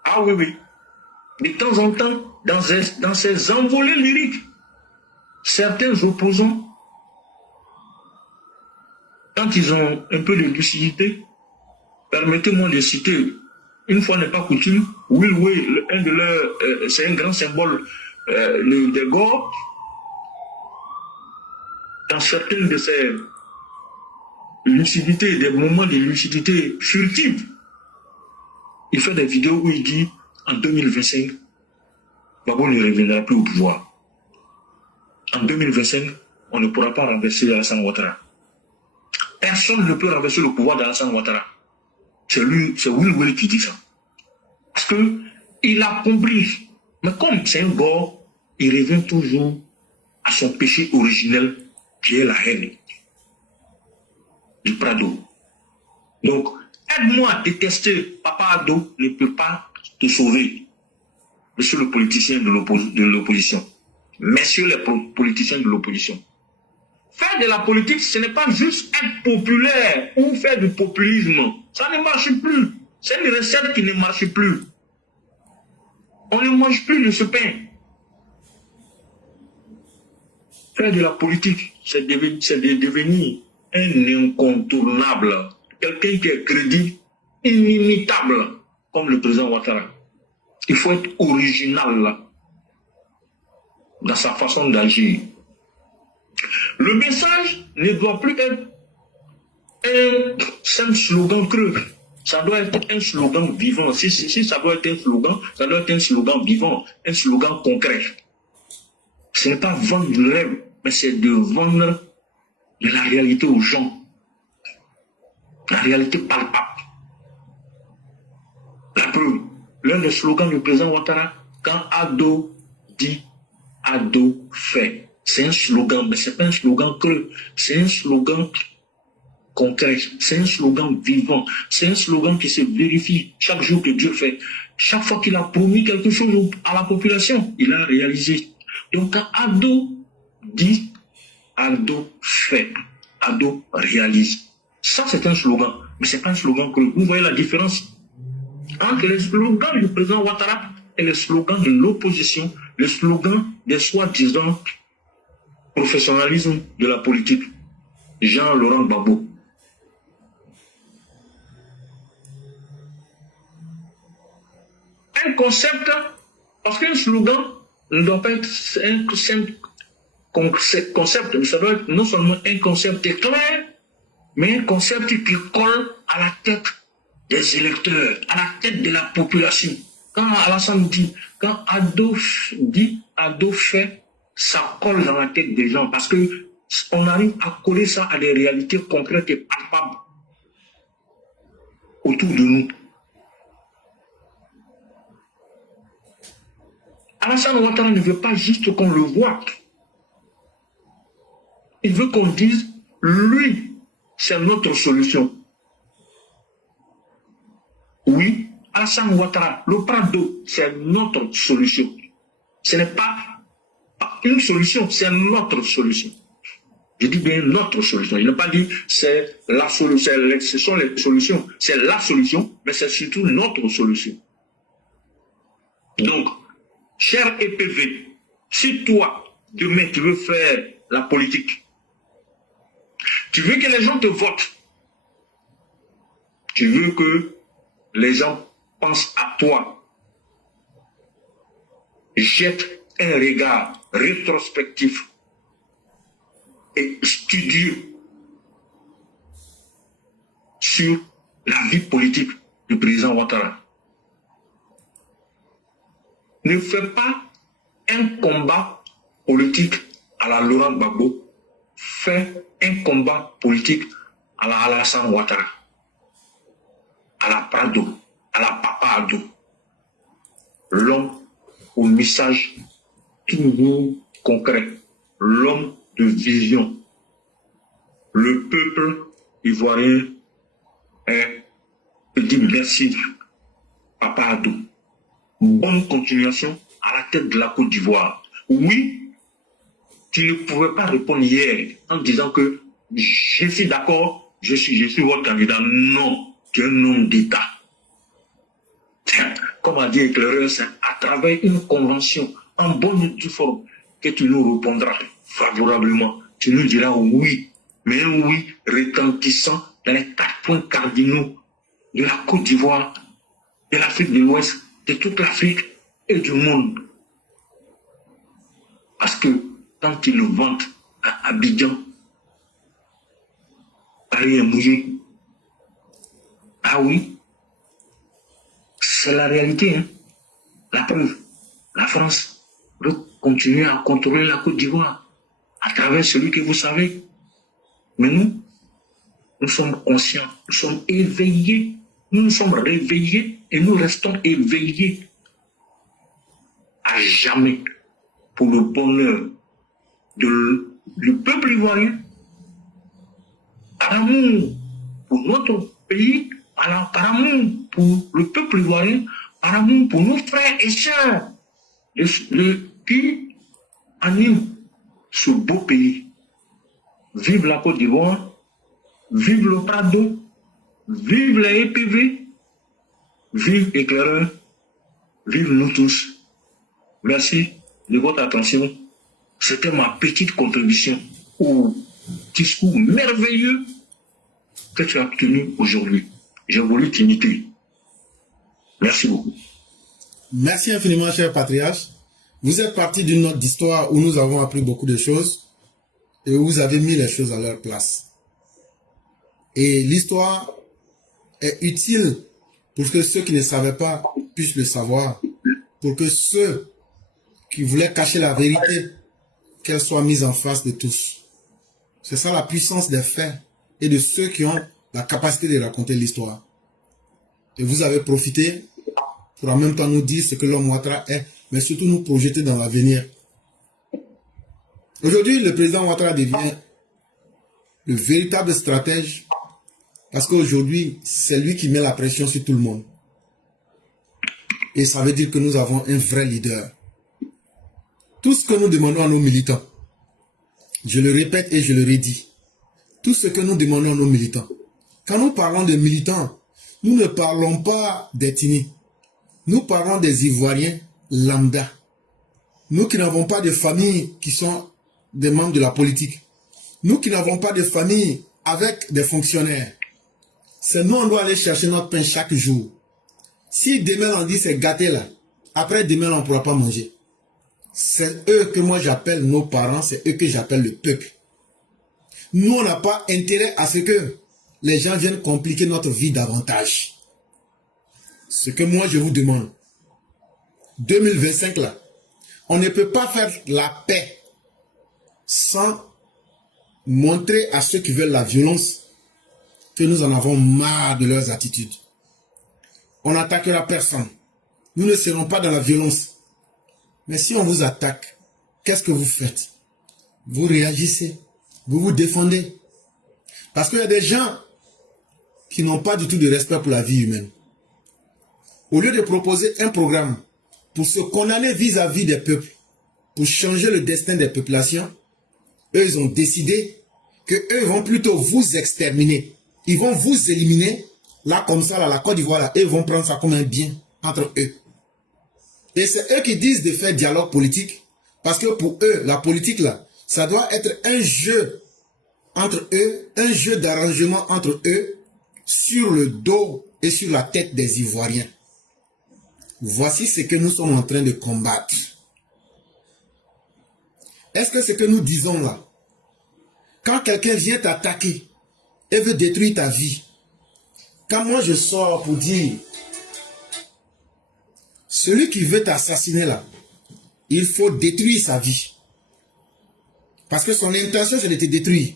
Ah oui, oui. De temps en temps, dans ces envolées lyriques, certains opposants, quand ils ont un peu de lucidité, permettez-moi de citer, une fois n'est pas coutume, Will Way, un de leurs, c'est un grand symbole des Gors, dans certaines de ces lucidités, des moments de lucidité furtive, il fait des vidéos où il dit, en 2025, Gbagbo ne reviendra plus au pouvoir. En 2025, on ne pourra pas renverser Alassane Ouattara. Personne ne peut renverser le pouvoir d'Alassane Ouattara. C'est lui, c'est Will Will qui dit ça. Parce qu'il a compris. Mais comme c'est un Gors, il revient toujours à son péché originel, qui est la haine du Prado. Donc, aide-moi à détester Papa Ado ne peut pas te sauver, monsieur le politicien de l'opposition. Messieurs les politiciens de l'opposition. Faire de la politique, ce n'est pas juste être populaire ou faire du populisme. Ça ne marche plus. C'est une recette qui ne marche plus. On ne mange plus de ce pain. Faire de la politique, c'est de devenir un incontournable. Quelqu'un qui est crédible, inimitable, comme le président Ouattara. Il faut être original dans sa façon d'agir. Le message ne doit plus être un simple slogan creux. Ça doit être un slogan vivant. Si ça doit être un slogan, ça doit être un slogan vivant, un slogan concret. Ce n'est pas vendre du rêve, mais c'est de vendre de la réalité aux gens. La réalité palpable. La preuve, l'un des slogans du président Ouattara, quand Ado dit, Ado fait. C'est un slogan, mais ce n'est pas un slogan creux. C'est un slogan concret. C'est un slogan vivant. C'est un slogan qui se vérifie chaque jour que Dieu fait. Chaque fois qu'il a promis quelque chose à la population, il a réalisé. Donc quand Ado dit, Ado fait. Ado réalise. Ça, c'est un slogan. Mais ce n'est pas un slogan creux. Vous voyez la différence entre les slogans du président Ouattara et les slogans de l'opposition, le slogan des soi-disant professionnalisme de la politique. Jean-Laurent Gbagbo. Un concept, parce qu'un slogan ne doit pas être un concept, mais ça doit être non seulement un concept clair, mais un concept qui colle à la tête des électeurs, à la tête de la population. Quand Alassane dit, quand Ado dit, Ado fait, ça colle dans la tête des gens parce que on arrive à coller ça à des réalités concrètes et palpables autour de nous. Alassane Ouattara ne veut pas juste qu'on le voit. Il veut qu'on dise, lui, c'est notre solution. Oui, Alassane Ouattara, le Prado, c'est notre solution. Ce n'est pas une solution, c'est notre solution. Je dis bien notre solution. Il n'a pas dit c'est la solution, ce sont les solutions. C'est la solution, mais c'est surtout notre solution. Donc, cher EPV, si toi, demain, tu veux faire la politique, tu veux que les gens te votent, tu veux que les gens pensent à toi, jette un regard rétrospectif et studieux sur la vie politique du président Ouattara. Ne fais pas un combat politique à la Laurent Gbagbo, fais un combat politique à la Alassane Ouattara, à la Prado, à la Papa Ado. L'homme au message toujours concret, l'homme de vision. Le peuple ivoirien dit merci, Papa Ado. Bonne continuation à la tête de la Côte d'Ivoire. Oui, tu ne pouvais pas répondre hier en disant que je suis d'accord, je suis votre candidat. Non, tu es un homme d'État. Comme a dit Éclaireur, c'est à travers une convention en bonne et due forme que tu nous répondras favorablement. Tu nous diras oui, mais un oui retentissant dans les 4 points cardinaux de la Côte d'Ivoire, de l'Afrique de l'Ouest, de toute l'Afrique et du monde. Parce que quand ils le vantent à Abidjan, Paris est mouillé. Ah oui, c'est la réalité. Hein? La preuve, la France veut continuer à contrôler la Côte d'Ivoire à travers celui que vous savez. Mais nous sommes conscients, nous sommes éveillés, nous nous sommes réveillés et nous restons éveillés à jamais pour le bonheur du peuple ivoirien, par amour pour notre pays, par amour pour le peuple ivoirien, par amour pour nos frères et sœurs qui animent ce beau pays. Vive la Côte d'Ivoire, vive le Prado, vive les EPV, vive Éclaireur, vive nous tous. Merci de votre attention. C'était ma petite contribution au discours merveilleux que tu as tenu aujourd'hui. J'ai voulu t'imiter. Merci beaucoup. Merci infiniment, cher patriarche. Vous êtes parti d'une note d'histoire où nous avons appris beaucoup de choses et où vous avez mis les choses à leur place. Et l'histoire est utile pour que ceux qui ne savaient pas puissent le savoir, pour que ceux qui voulaient cacher la vérité, qu'elle soit mise en face de tous. C'est ça la puissance des faits et de ceux qui ont la capacité de raconter l'histoire. Et vous avez profité pour en même temps nous dire ce que l'homme Ouattara est, mais surtout nous projeter dans l'avenir. Aujourd'hui, le président Ouattara devient le véritable stratège parce qu'aujourd'hui, c'est lui qui met la pression sur tout le monde. Et ça veut dire que nous avons un vrai leader. Tout ce que nous demandons à nos militants, je le répète et je le redis, tout ce que nous demandons à nos militants, quand nous parlons de militants, nous ne parlons pas d'ethnie, nous parlons des Ivoiriens lambda. Nous qui n'avons pas de famille qui sont des membres de la politique, nous qui n'avons pas de famille avec des fonctionnaires, c'est nous on doit aller chercher notre pain chaque jour. Si demain on dit c'est gâté là, après demain on ne pourra pas manger. C'est eux que moi j'appelle nos parents, c'est eux que j'appelle le peuple. Nous, on n'a pas intérêt à ce que les gens viennent compliquer notre vie davantage. Ce que moi je vous demande, 2025 là, on ne peut pas faire la paix sans montrer à ceux qui veulent la violence que nous en avons marre de leurs attitudes. On n'attaquera personne. Nous ne serons pas dans la violence. Mais si on vous attaque, qu'est-ce que vous faites? Vous réagissez, vous vous défendez. Parce qu'il y a des gens qui n'ont pas du tout de respect pour la vie humaine. Au lieu de proposer un programme pour se condamner vis-à-vis des peuples, pour changer le destin des populations, eux, ils ont décidé qu'eux vont plutôt vous exterminer. Ils vont vous éliminer, là, comme ça, là, la Côte d'Ivoire, là, ils vont prendre ça comme un bien entre eux. Et c'est eux qui disent de faire dialogue politique, parce que pour eux, la politique, là, ça doit être un jeu entre eux, un jeu d'arrangement entre eux, sur le dos et sur la tête des Ivoiriens. Voici ce que nous sommes en train de combattre. Est-ce que ce que nous disons là, quand quelqu'un vient t'attaquer et veut détruire ta vie, quand moi je sors pour dire, celui qui veut t'assassiner là, il faut détruire sa vie. Parce que son intention c'est de te détruire.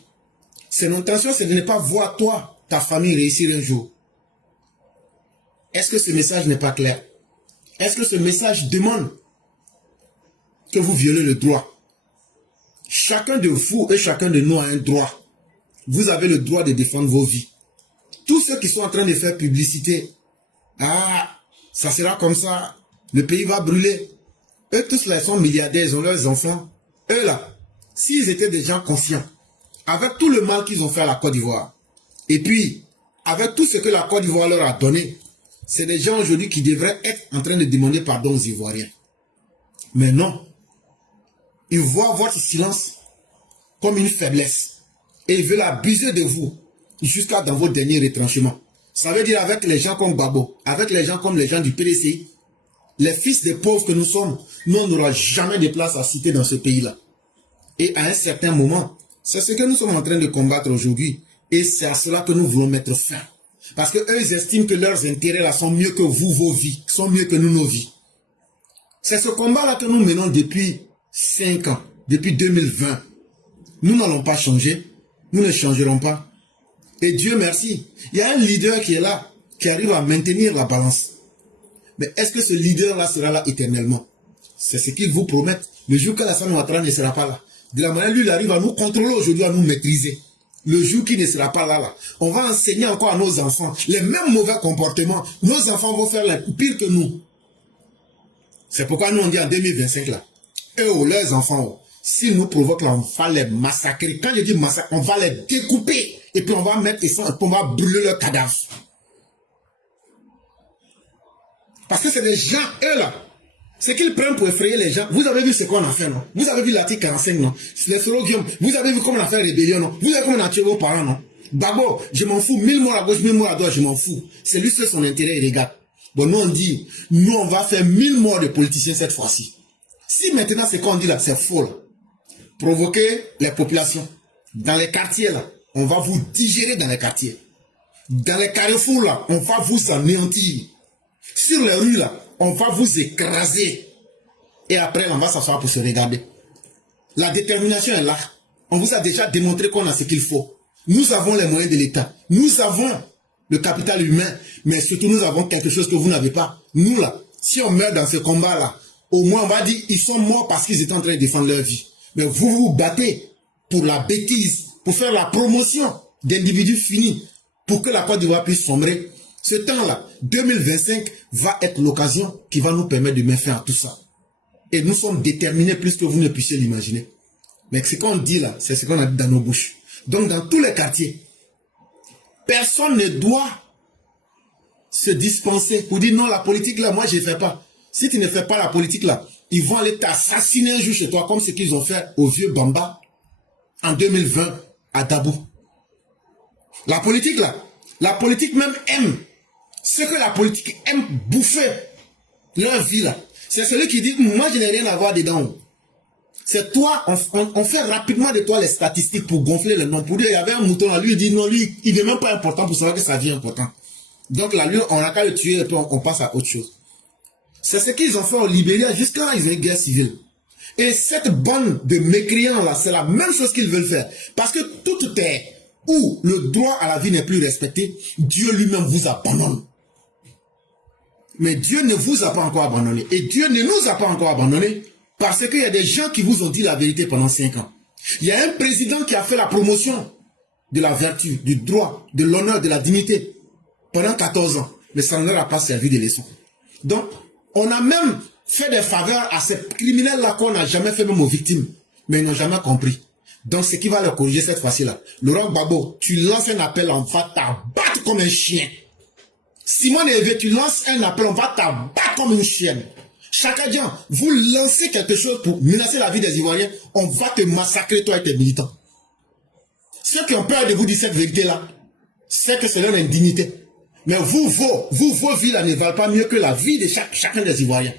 Son intention c'est de ne pas voir toi, ta famille réussir un jour. Est-ce que ce message n'est pas clair? Est-ce que ce message demande que vous violez le droit? Chacun de vous et chacun de nous a un droit. Vous avez le droit de défendre vos vies. Tous ceux qui sont en train de faire publicité, ah, ça sera comme ça, le pays va brûler. Eux tous là, ils sont milliardaires, ils ont leurs enfants. Eux là, s'ils étaient des gens confiants, avec tout le mal qu'ils ont fait à la Côte d'Ivoire, et puis, avec tout ce que la Côte d'Ivoire leur a donné, c'est des gens aujourd'hui qui devraient être en train de demander pardon aux Ivoiriens. Mais non. Ils voient votre silence comme une faiblesse. Et ils veulent abuser de vous jusqu'à dans vos derniers retranchements. Ça veut dire avec les gens comme Gbagbo, avec les gens comme les gens du PDC, les fils des pauvres que nous sommes, nous on n'aura jamais de place à citer dans ce pays-là. Et à un certain moment, c'est ce que nous sommes en train de combattre aujourd'hui. Et c'est à cela que nous voulons mettre fin. Parce que eux, ils estiment que leurs intérêts là sont mieux que vous, vos vies, sont mieux que nous, nos vies. C'est ce combat-là que nous menons depuis 5 ans, depuis 2020. Nous n'allons pas changer, nous ne changerons pas. Et Dieu merci, il y a un leader qui est là, qui arrive à maintenir la balance. Mais est-ce que ce leader-là sera là éternellement? C'est ce qu'il vous promet. Le jour qu'Alassane Ouattara ne sera pas là, de la manière lui, il arrive à nous contrôler aujourd'hui, à nous maîtriser. Le jour qui ne sera pas là, on va enseigner encore à nos enfants les mêmes mauvais comportements. Nos enfants vont faire pire que nous. C'est pourquoi nous on dit en 2025 là, eux ou leurs enfants, s'ils nous provoquent là, on va les massacrer. Quand je dis massacre, on va les découper et puis on va mettre essence, on va brûler leurs cadavres. Parce que c'est des gens, eux là, ce qu'ils prennent pour effrayer les gens. Vous avez vu ce qu'on a fait, non? Vous avez vu l'article 45, non? Les Sorogium, vous avez vu comment on a fait rébellion, non? Vous avez vu comment on a tué vos parents, non? D'abord, je m'en fous, 1000 morts à gauche, 1000 morts à droite, je m'en fous. C'est lui seul son intérêt, il regarde. Bon, nous on dit, nous on va faire 1000 morts de politiciens cette fois-ci. Si maintenant ce qu'on dit là, c'est faux là, provoquer les populations, dans les quartiers là, on va vous digérer dans les quartiers. Dans les carrefours là, on va vous anéantir. Sur les rues là, on va vous écraser. Et après, on va s'asseoir pour se regarder. La détermination est là. On vous a déjà démontré qu'on a ce qu'il faut. Nous avons les moyens de l'État. Nous avons le capital humain. Mais surtout, nous avons quelque chose que vous n'avez pas. Nous là, si on meurt dans ce combat-là, au moins on va dire ils sont morts parce qu'ils étaient en train de défendre leur vie. Mais vous vous battez pour la bêtise, pour faire la promotion d'individus finis, pour que la Côte d'Ivoire puisse sombrer. Ce temps-là, 2025, va être l'occasion qui va nous permettre de mettre fin à tout ça. Et nous sommes déterminés plus que vous ne puissiez l'imaginer. Mais ce qu'on dit là, c'est ce qu'on a dit dans nos bouches. Donc dans tous les quartiers, personne ne doit se dispenser pour dire non, la politique là, moi je ne fais pas. Si tu ne fais pas la politique là, ils vont aller t'assassiner un jour chez toi comme ce qu'ils ont fait au vieux Bamba en 2020 à Dabou. La politique là, la politique même aime. Ce que la politique aime bouffer leur vie là, c'est celui qui dit moi je n'ai rien à voir dedans. C'est toi, on fait rapidement de toi les statistiques pour gonfler le nom. Pour dire il y avait un mouton là, lui il dit non, lui il n'est même pas important pour savoir que sa vie est importante. Donc là lui on n'a qu'à le tuer et puis on passe à autre chose. C'est ce qu'ils ont fait au Libéria jusqu'à là ils ont une guerre civile. Et cette bande de mécréants là, c'est la même chose qu'ils veulent faire. Parce que toute terre où le droit à la vie n'est plus respecté, Dieu lui-même vous abandonne. Mais Dieu ne vous a pas encore abandonné. Et Dieu ne nous a pas encore abandonné parce qu'il y a des gens qui vous ont dit la vérité pendant 5 ans. Il y a un président qui a fait la promotion de la vertu, du droit, de l'honneur, de la dignité pendant 14 ans. Mais ça ne leur a pas servi de leçon. Donc, on a même fait des faveurs à ces criminels-là qu'on n'a jamais fait même aux victimes. Mais ils n'ont jamais compris. Donc, ce qui va le corriger cette fois-ci-là. Laurent Gbagbo, tu lances un appel, on va t'abattre comme un chien. Simone Evé, tu lances un appel, on va t'abattre comme une chienne. Chaka Dian, vous lancez quelque chose pour menacer la vie des Ivoiriens, on va te massacrer toi et tes militants. Ceux qui ont peur de vous dire cette vérité-là, c'est que c'est leur indignité. Mais vos vies là ne valent pas mieux que la vie de chacun des Ivoiriens.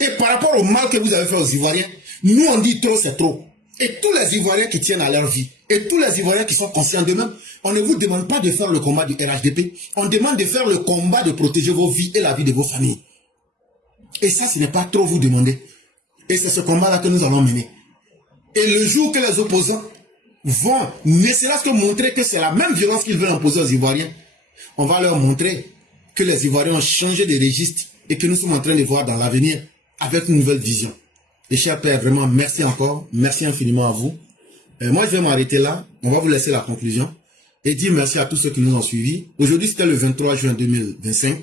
Et par rapport au mal que vous avez fait aux Ivoiriens, nous on dit trop c'est trop. Et tous les Ivoiriens qui tiennent à leur vie, et tous les Ivoiriens qui sont conscients d'eux-mêmes, on ne vous demande pas de faire le combat du RHDP, on demande de faire le combat de protéger vos vies et la vie de vos familles. Et ça, ce n'est pas trop vous demander. Et c'est ce combat-là que nous allons mener. Et le jour que les opposants vont, ne serait-ce que montrer que c'est la même violence qu'ils veulent imposer aux Ivoiriens, on va leur montrer que les Ivoiriens ont changé de registre et que nous sommes en train de voir dans l'avenir avec une nouvelle vision. Et chers pères, vraiment, merci encore. Merci infiniment à vous. Moi, je vais m'arrêter là. On va vous laisser la conclusion. Et dire merci à tous ceux qui nous ont suivis. Aujourd'hui, c'était le 23 juin 2025.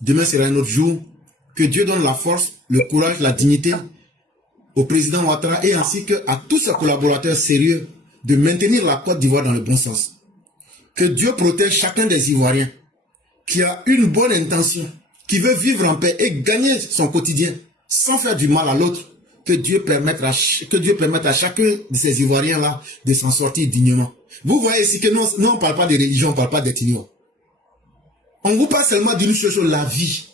Demain sera un autre jour. Que Dieu donne la force, le courage, la dignité au président Ouattara et ainsi qu'à tous ses collaborateurs sérieux de maintenir la Côte d'Ivoire dans le bon sens. Que Dieu protège chacun des Ivoiriens qui a une bonne intention, qui veut vivre en paix et gagner son quotidien sans faire du mal à l'autre. Que Dieu permette à chacun de ces Ivoiriens-là de s'en sortir dignement. Vous voyez ici que nous on ne parle pas de religion, on ne parle pas d'ethnie. On vous parle seulement d'une chose, la vie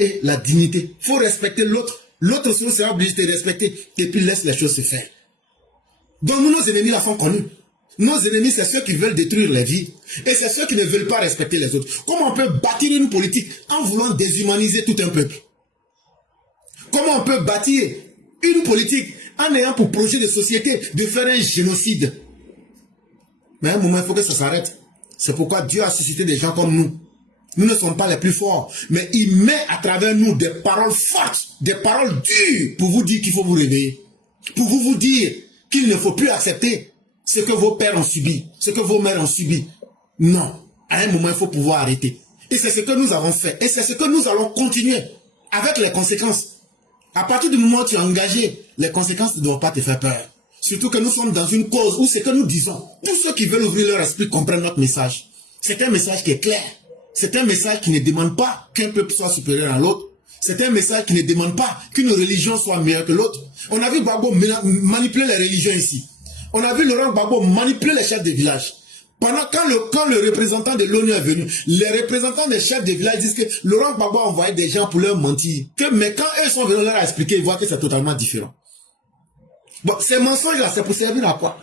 et la dignité. Il faut respecter l'autre. L'autre sera obligé de respecter et puis laisse les choses se faire. Donc nous, nos ennemis la sont connus. Nos ennemis, c'est ceux qui veulent détruire les vies. Et c'est ceux qui ne veulent pas respecter les autres. Comment on peut bâtir une politique en voulant déshumaniser tout un peuple? Comment on peut bâtir une politique en ayant pour projet de société de faire un génocide? Mais à un moment, il faut que ça s'arrête. C'est pourquoi Dieu a suscité des gens comme nous. Nous ne sommes pas les plus forts, mais il met à travers nous des paroles fortes, des paroles dures pour vous dire qu'il faut vous réveiller. Pour vous dire qu'il ne faut plus accepter ce que vos pères ont subi, ce que vos mères ont subi. Non, à un moment, il faut pouvoir arrêter. Et c'est ce que nous avons fait. Et c'est ce que nous allons continuer avec les conséquences. À partir du moment où tu es engagé, les conséquences ne doivent pas te faire peur. Surtout que nous sommes dans une cause où ce que nous disons, tous ceux qui veulent ouvrir leur esprit comprennent notre message. C'est un message qui est clair. C'est un message qui ne demande pas qu'un peuple soit supérieur à l'autre. C'est un message qui ne demande pas qu'une religion soit meilleure que l'autre. On a vu Gbagbo manipuler les religions ici. On a vu Laurent Gbagbo manipuler les chefs de village. Quand le représentant de l'ONU est venu, les représentants des chefs de village disent que Laurent Gbagbo a envoyé des gens pour leur mentir. Mais quand eux sont venus leur expliquer, ils voient que c'est totalement différent. Bon, ces mensonges-là, c'est pour servir à quoi?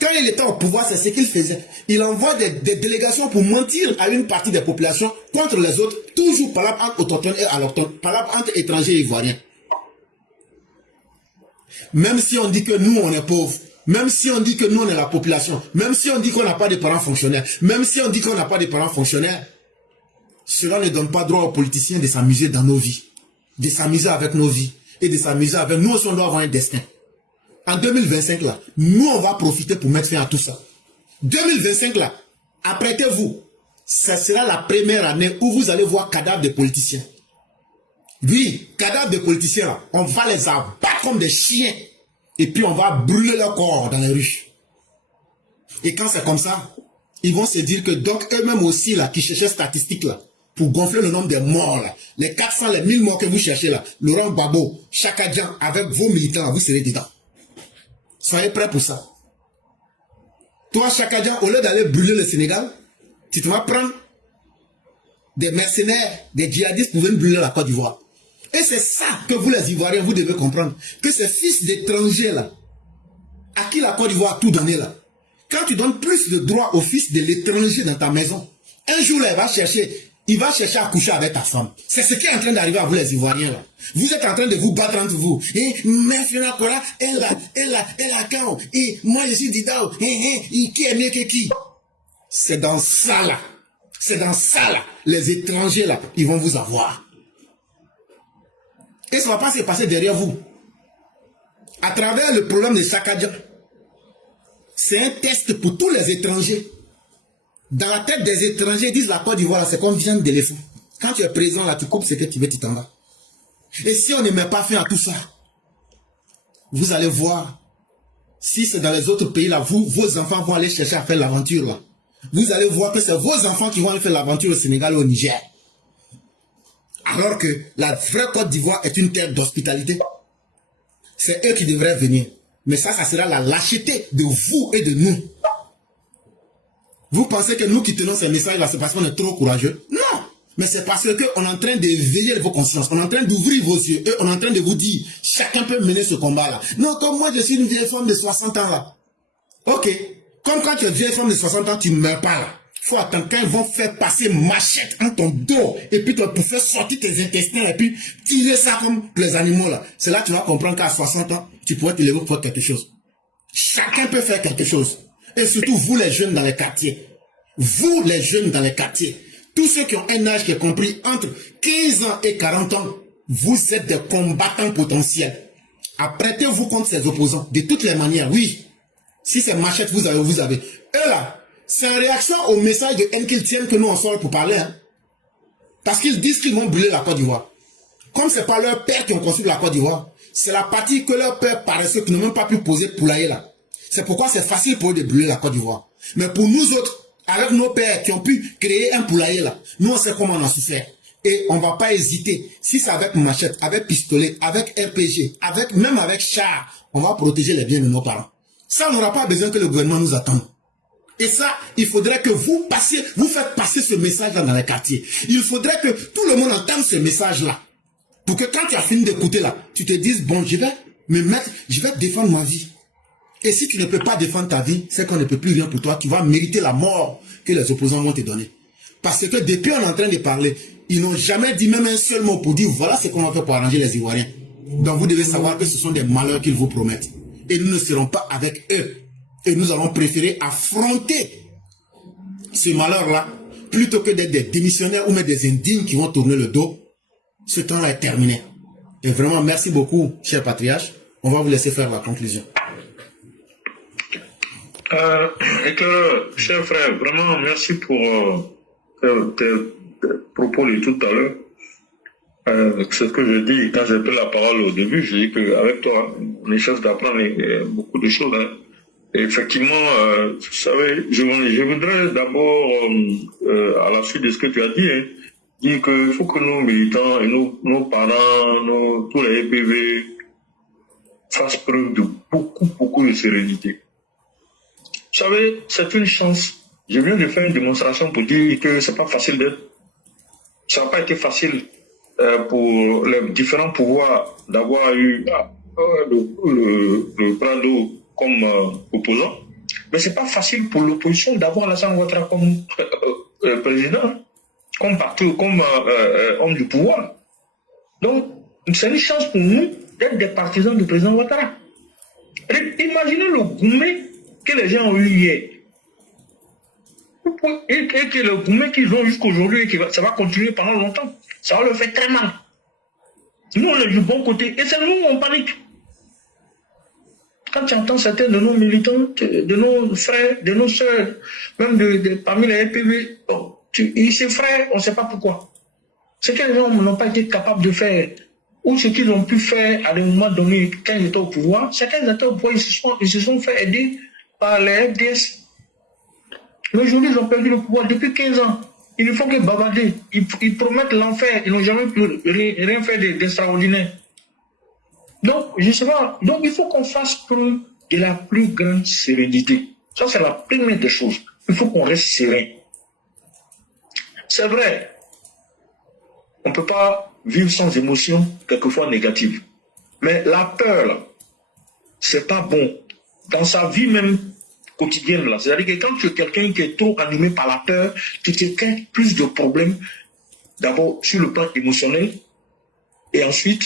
Quand il était au pouvoir, c'est ce qu'il faisait. Il envoie des délégations pour mentir à une partie des populations contre les autres, toujours palabre entre autochtones et allochtones, palabre entre étrangers et ivoiriens. Même si on dit que nous, on est pauvres, même si on dit que nous, on est la population, même si on dit qu'on n'a pas de parents fonctionnaires, même si on dit qu'on n'a pas de parents fonctionnaires, cela ne donne pas droit aux politiciens de s'amuser dans nos vies, de s'amuser avec nos vies et de s'amuser avec nous aussi, on doit avoir un destin. En 2025, là, nous, on va profiter pour mettre fin à tout ça. 2025, là, apprêtez-vous. Ça sera la première année où vous allez voir cadavres de politiciens. Oui, cadavres de politiciens, là, on va les abattre comme des chiens. Et puis, on va brûler leur corps dans les rues. Et quand c'est comme ça, ils vont se dire que donc eux-mêmes aussi, là, qui cherchaient statistiques, là, pour gonfler le nombre de morts, là, les 400, les 1000 morts que vous cherchez, là, Laurent Gbagbo, Chaka Dian, avec vos militants, là, vous serez dedans. Soyez prêts pour ça. Toi, Chaka Dian, au lieu d'aller brûler le Sénégal, tu te vas prendre des mercenaires, des djihadistes pour venir brûler la Côte d'Ivoire. Et c'est ça que vous, les Ivoiriens, vous devez comprendre. Que ces fils d'étrangers, là, à qui la Côte d'Ivoire a tout donné, là, quand tu donnes plus de droits aux fils de l'étranger dans ta maison, un jour, là, il va chercher à coucher avec ta femme. C'est ce qui est en train d'arriver à vous, les Ivoiriens, là. Vous êtes en train de vous battre entre vous. Et maintenant, elle a quand, et moi, je suis Didao, et qui est mieux que qui? C'est dans ça, là. C'est dans ça, là. Les étrangers, là, ils vont vous avoir. Et ça ne va pas se passer derrière vous. À travers le problème de Chaka Dian, c'est un test pour tous les étrangers. Dans la tête des étrangers, ils disent la Côte d'Ivoire, c'est comme viande d'éléphant. Quand tu es présent là, tu coupes ce que tu veux, tu t'en vas. Et si on ne met pas fin à tout ça, vous allez voir, si c'est dans les autres pays là, vos enfants vont aller chercher à faire l'aventure là. Vous allez voir que c'est vos enfants qui vont aller faire l'aventure au Sénégal et au Niger. Alors que la vraie Côte d'Ivoire est une terre d'hospitalité. C'est eux qui devraient venir. Mais ça sera la lâcheté de vous et de nous. Vous pensez que nous qui tenons ces messages-là, c'est parce qu'on est trop courageux? Non! Mais c'est parce qu'on est en train d'éveiller vos consciences. On est en train d'ouvrir vos yeux. Et on est en train de vous dire, chacun peut mener ce combat-là. Non, comme moi, je suis une vieille femme de 60 ans là. Ok. Comme quand tu es une vieille femme de 60 ans, tu ne meurs pas là. Il faut attendre quand ils vont faire passer machette en ton dos. Et puis pour faire sortir tes intestins et puis tirer ça comme les animaux là. C'est là que tu vas comprendre qu'à 60 ans, tu pourrais te lever pour faire quelque chose. Chacun peut faire quelque chose. Et surtout vous les jeunes dans les quartiers. Vous les jeunes dans les quartiers. Tous ceux qui ont un âge qui est compris entre 15 ans et 40 ans, vous êtes des combattants potentiels. Apprêtez-vous contre ces opposants. De toutes les manières, oui. Si c'est machette, vous avez. Eux là, c'est en réaction au message de haine qu'ils tiennent que nous on sort pour parler. Hein. Parce qu'ils disent qu'ils vont brûler la Côte d'Ivoire. Comme c'est pas leurs pères qui ont construit la Côte d'Ivoire, c'est la partie que leurs pères paresseux qui n'ont même pas pu poser poulailler là. C'est pourquoi c'est facile pour eux de brûler la Côte d'Ivoire. Mais pour nous autres, avec nos pères qui ont pu créer un poulailler là, nous on sait comment on a souffert. Et on ne va pas hésiter. Si c'est avec machette, avec pistolet, avec RPG, même avec char, on va protéger les biens de nos parents. Ça, on n'aura pas besoin que le gouvernement nous attende. Et ça, il faudrait que vous faites passer ce message-là dans les quartiers. Il faudrait que tout le monde entende ce message-là. Pour que quand tu as fini d'écouter là, tu te dises, bon, je vais défendre ma vie. Et si tu ne peux pas défendre ta vie, c'est qu'on ne peut plus rien pour toi. Tu vas mériter la mort que les opposants vont te donner. Parce que depuis on est en train de parler, ils n'ont jamais dit même un seul mot pour dire, voilà ce qu'on va faire pour arranger les Ivoiriens. Donc vous devez savoir que ce sont des malheurs qu'ils vous promettent. Et nous ne serons pas avec eux. Et nous allons préférer affronter ce malheur-là plutôt que d'être des démissionnaires ou même des indignes qui vont tourner le dos. Ce temps-là est terminé. Et vraiment, merci beaucoup, cher patriarche. On va vous laisser faire la conclusion. Cher frère, vraiment, merci pour tes propos de tout à l'heure. C'est ce que je dis quand j'ai pris la parole au début. Je dis qu'avec toi, on cherche d'apprendre beaucoup de choses. Hein. Et effectivement, vous savez, je voudrais d'abord, à la suite de ce que tu as dit, hein, dire qu'il faut que nos militants et nos parents, tous les EPV fassent preuve de beaucoup de sérénité. Vous savez, c'est une chance. Je viens de faire une démonstration pour dire que c'est pas facile d'être. Ça n'a pas été facile pour les différents pouvoirs d'avoir eu le Prado comme opposant. Mais c'est pas facile pour l'opposition d'avoir Alassane Ouattara comme président, comme parti, comme homme du pouvoir. Donc, c'est une chance pour nous d'être des partisans du président Ouattara. Imaginez le gourmet que les gens ont eu hier. Et que le gourmet qu'ils ont jusqu'à aujourd'hui, ça va continuer pendant longtemps. Ça va leur faire très mal. Nous, on est du bon côté. Et c'est nous, on panique. Quand tu entends certains de nos militants, de nos frères, de nos soeurs, même parmi les EPV, ces frères, on ne sait pas pourquoi. Ce que les gens n'ont pas été capables de faire, ou ce qu'ils ont pu faire à des moments donnés quand ils étaient au pouvoir, chacun étaient au pouvoir, ils se sont fait aider par les FDS. Mais aujourd'hui, ils ont perdu le pouvoir depuis 15 ans. Ils ne font que bavarder. Ils promettent l'enfer. Ils n'ont jamais pu rien faire d'extraordinaire. Donc, je sais pas. Donc, il faut qu'on fasse preuve de la plus grande sérénité. Ça, c'est la première des choses. Il faut qu'on reste serein. C'est vrai. On ne peut pas vivre sans émotion, quelquefois négative. Mais la peur, là, c'est pas bon. Dans sa vie même quotidienne, là. C'est-à-dire que quand tu es quelqu'un qui est trop animé par la peur, tu te crées plus de problèmes, d'abord sur le plan émotionnel, et ensuite,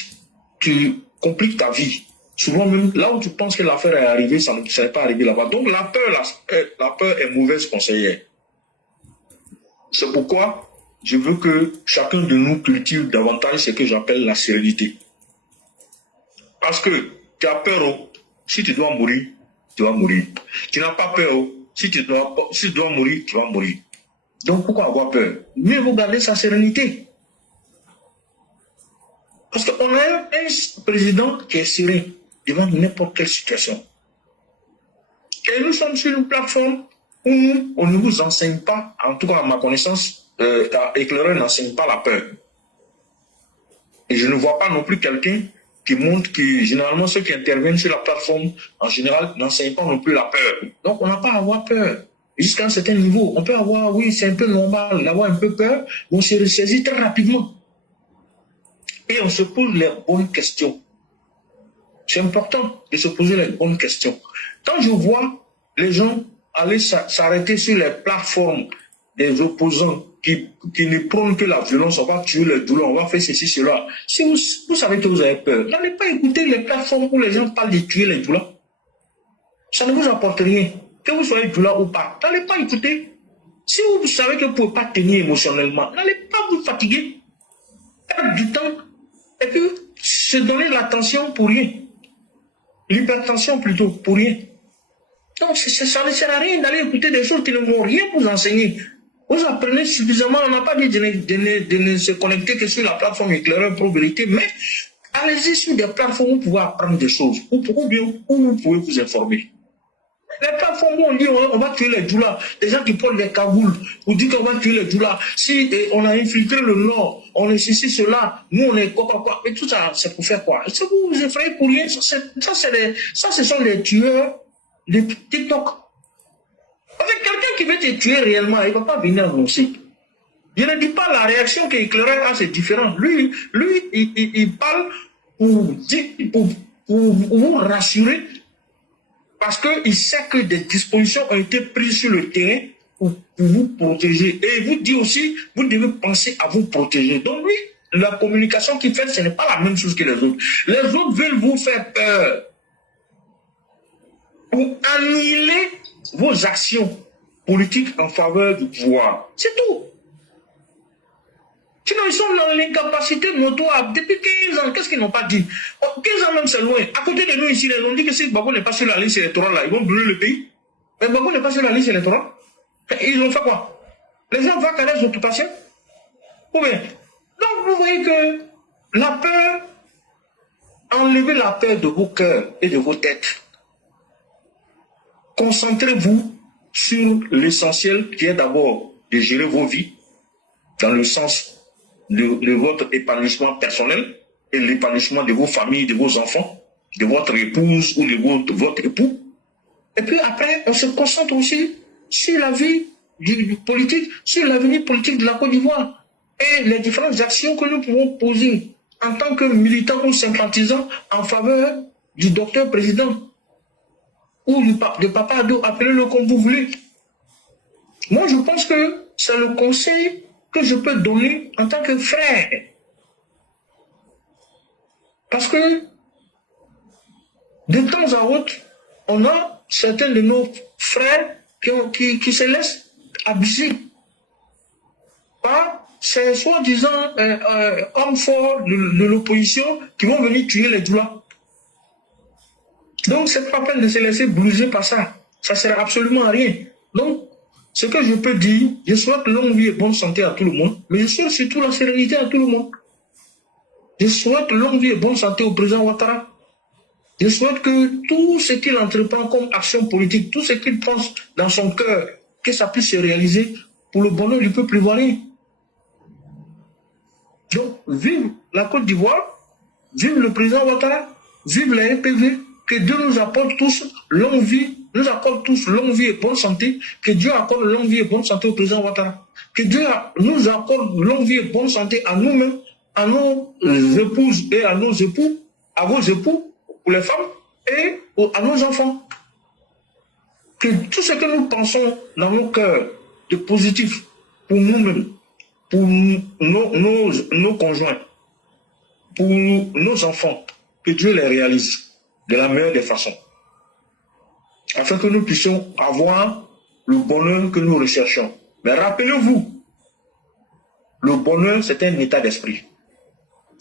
tu compliques ta vie. Souvent même, là où tu penses que l'affaire est arrivée, ça n'est pas arrivé là-bas. Donc la peur est mauvaise conseillère. C'est pourquoi je veux que chacun de nous cultive davantage ce que j'appelle la sérénité. Parce que tu as peur, si tu dois mourir, tu vas mourir. Tu n'as pas peur. Si tu dois mourir, tu vas mourir. Donc pourquoi avoir peur? Mieux vaut garder sa sérénité. Parce qu'on a un président qui est serein devant n'importe quelle situation. Et nous sommes sur une plateforme où on ne vous enseigne pas, en tout cas à ma connaissance, éclaireur n'enseigne pas la peur. Et je ne vois pas non plus quelqu'un qui montre que généralement ceux qui interviennent sur la plateforme, en général, n'enseignent pas non plus la peur. Donc on n'a pas à avoir peur. Jusqu'à un certain niveau, on peut avoir, oui, c'est un peu normal d'avoir un peu peur, mais on se ressaisit très rapidement. Et on se pose les bonnes questions. C'est important de se poser les bonnes questions. Quand je vois les gens aller s'arrêter sur les plateformes des opposants qui ne prônent que la violence, on va tuer les douleurs, on va faire ceci, cela. Si vous savez que vous avez peur, n'allez pas écouter les plateformes où les gens parlent de tuer les douleurs. Ça ne vous apporte rien. Que vous soyez douleur ou pas, n'allez pas écouter. Si vous savez que vous ne pouvez pas tenir émotionnellement, n'allez pas vous fatiguer. Perdre du temps. Et puis, se donner de l'attention pour rien. L'hypertension plutôt, pour rien. Donc, ça ne sert à rien d'aller écouter des choses qui ne vont rien vous enseigner. Vous apprenez suffisamment, on n'a pas dit de ne se connecter que sur la plateforme éclaireur pro vérité, mais allez-y sur des plateformes où vous pouvez apprendre des choses, ou bien où vous pouvez vous informer. Les plateformes où on dit on va tuer les djoulas, des gens qui portent des cagoules, vous dites qu'on va tuer les djoulas. Si on a infiltré le Nord, on est ceci, cela, nous on est quoi. Et tout ça, c'est pour faire quoi? Ça vous effraie pour rien. Ça, ce sont les tueurs de TikTok. Avec quelqu'un qui veut te tuer réellement, il ne va pas venir annoncer. Je ne dis pas la réaction que l'éclaireur a, c'est différent. Lui, il parle pour vous rassurer. Parce qu'il sait que des dispositions ont été prises sur le terrain pour vous protéger. Et il vous dit aussi, vous devez penser à vous protéger. Donc oui, la communication qu'il fait, ce n'est pas la même chose que les autres. Les autres veulent vous faire peur pour annihiler vos actions politiques en faveur du pouvoir. C'est tout. Sinon, ils sont dans l'incapacité notoire. Depuis 15 ans, qu'est-ce qu'ils n'ont pas dit? 15 ans même, c'est loin. À côté de nous ici, ils ont dit que si Gbagbo n'est pas sur la liste électorale, là, ils vont brûler le pays. Mais Gbagbo n'est pas sur la liste électorale. Ils ont fait quoi? Les gens vont à les occupations? Ou bien? Donc, vous voyez que la peur, enlevez la peur de vos cœurs et de vos têtes. Concentrez-vous sur l'essentiel qui est d'abord de gérer vos vies dans le sens de votre épanouissement personnel et l'épanouissement de vos familles, de vos enfants, de votre épouse ou de votre époux. Et puis après, on se concentre aussi sur la vie politique, sur l'avenir politique de la Côte d'Ivoire et les différentes actions que nous pouvons poser en tant que militants ou sympathisants en faveur du docteur président ou de Papa Ado, appelez-le comme vous voulez. Moi, je pense que c'est le conseil que je peux donner en tant que frère. Parce que de temps à autre, on a certains de nos frères qui se laissent abuser par ces soi-disant hommes forts de l'opposition qui vont venir tuer les djoulas. Donc, c'est pas la peine de se laisser blouser par ça. Ça ne sert absolument à rien. Donc, ce que je peux dire, je souhaite longue vie et bonne santé à tout le monde, mais je souhaite surtout la sérénité à tout le monde. Je souhaite longue vie et bonne santé au président Ouattara. Je souhaite que tout ce qu'il entreprend comme action politique, tout ce qu'il pense dans son cœur, que ça puisse se réaliser pour le bonheur du peuple ivoirien. Donc, vive la Côte d'Ivoire, vive le président Ouattara, vive la RPV, que Dieu nous apporte tous longue vie, nous accorde tous longue vie et bonne santé, que Dieu accorde longue vie et bonne santé au président Ouattara, que Dieu nous accorde longue vie et bonne santé à nous-mêmes, à nos épouses et à nos époux, à vos époux, pour les femmes, et à nos enfants. Que tout ce que nous pensons dans nos cœurs de positif pour nous-mêmes, pour nos conjoints, pour nos enfants, que Dieu les réalise de la meilleure des façons, afin que nous puissions avoir le bonheur que nous recherchons. Mais rappelez-vous, le bonheur, c'est un état d'esprit.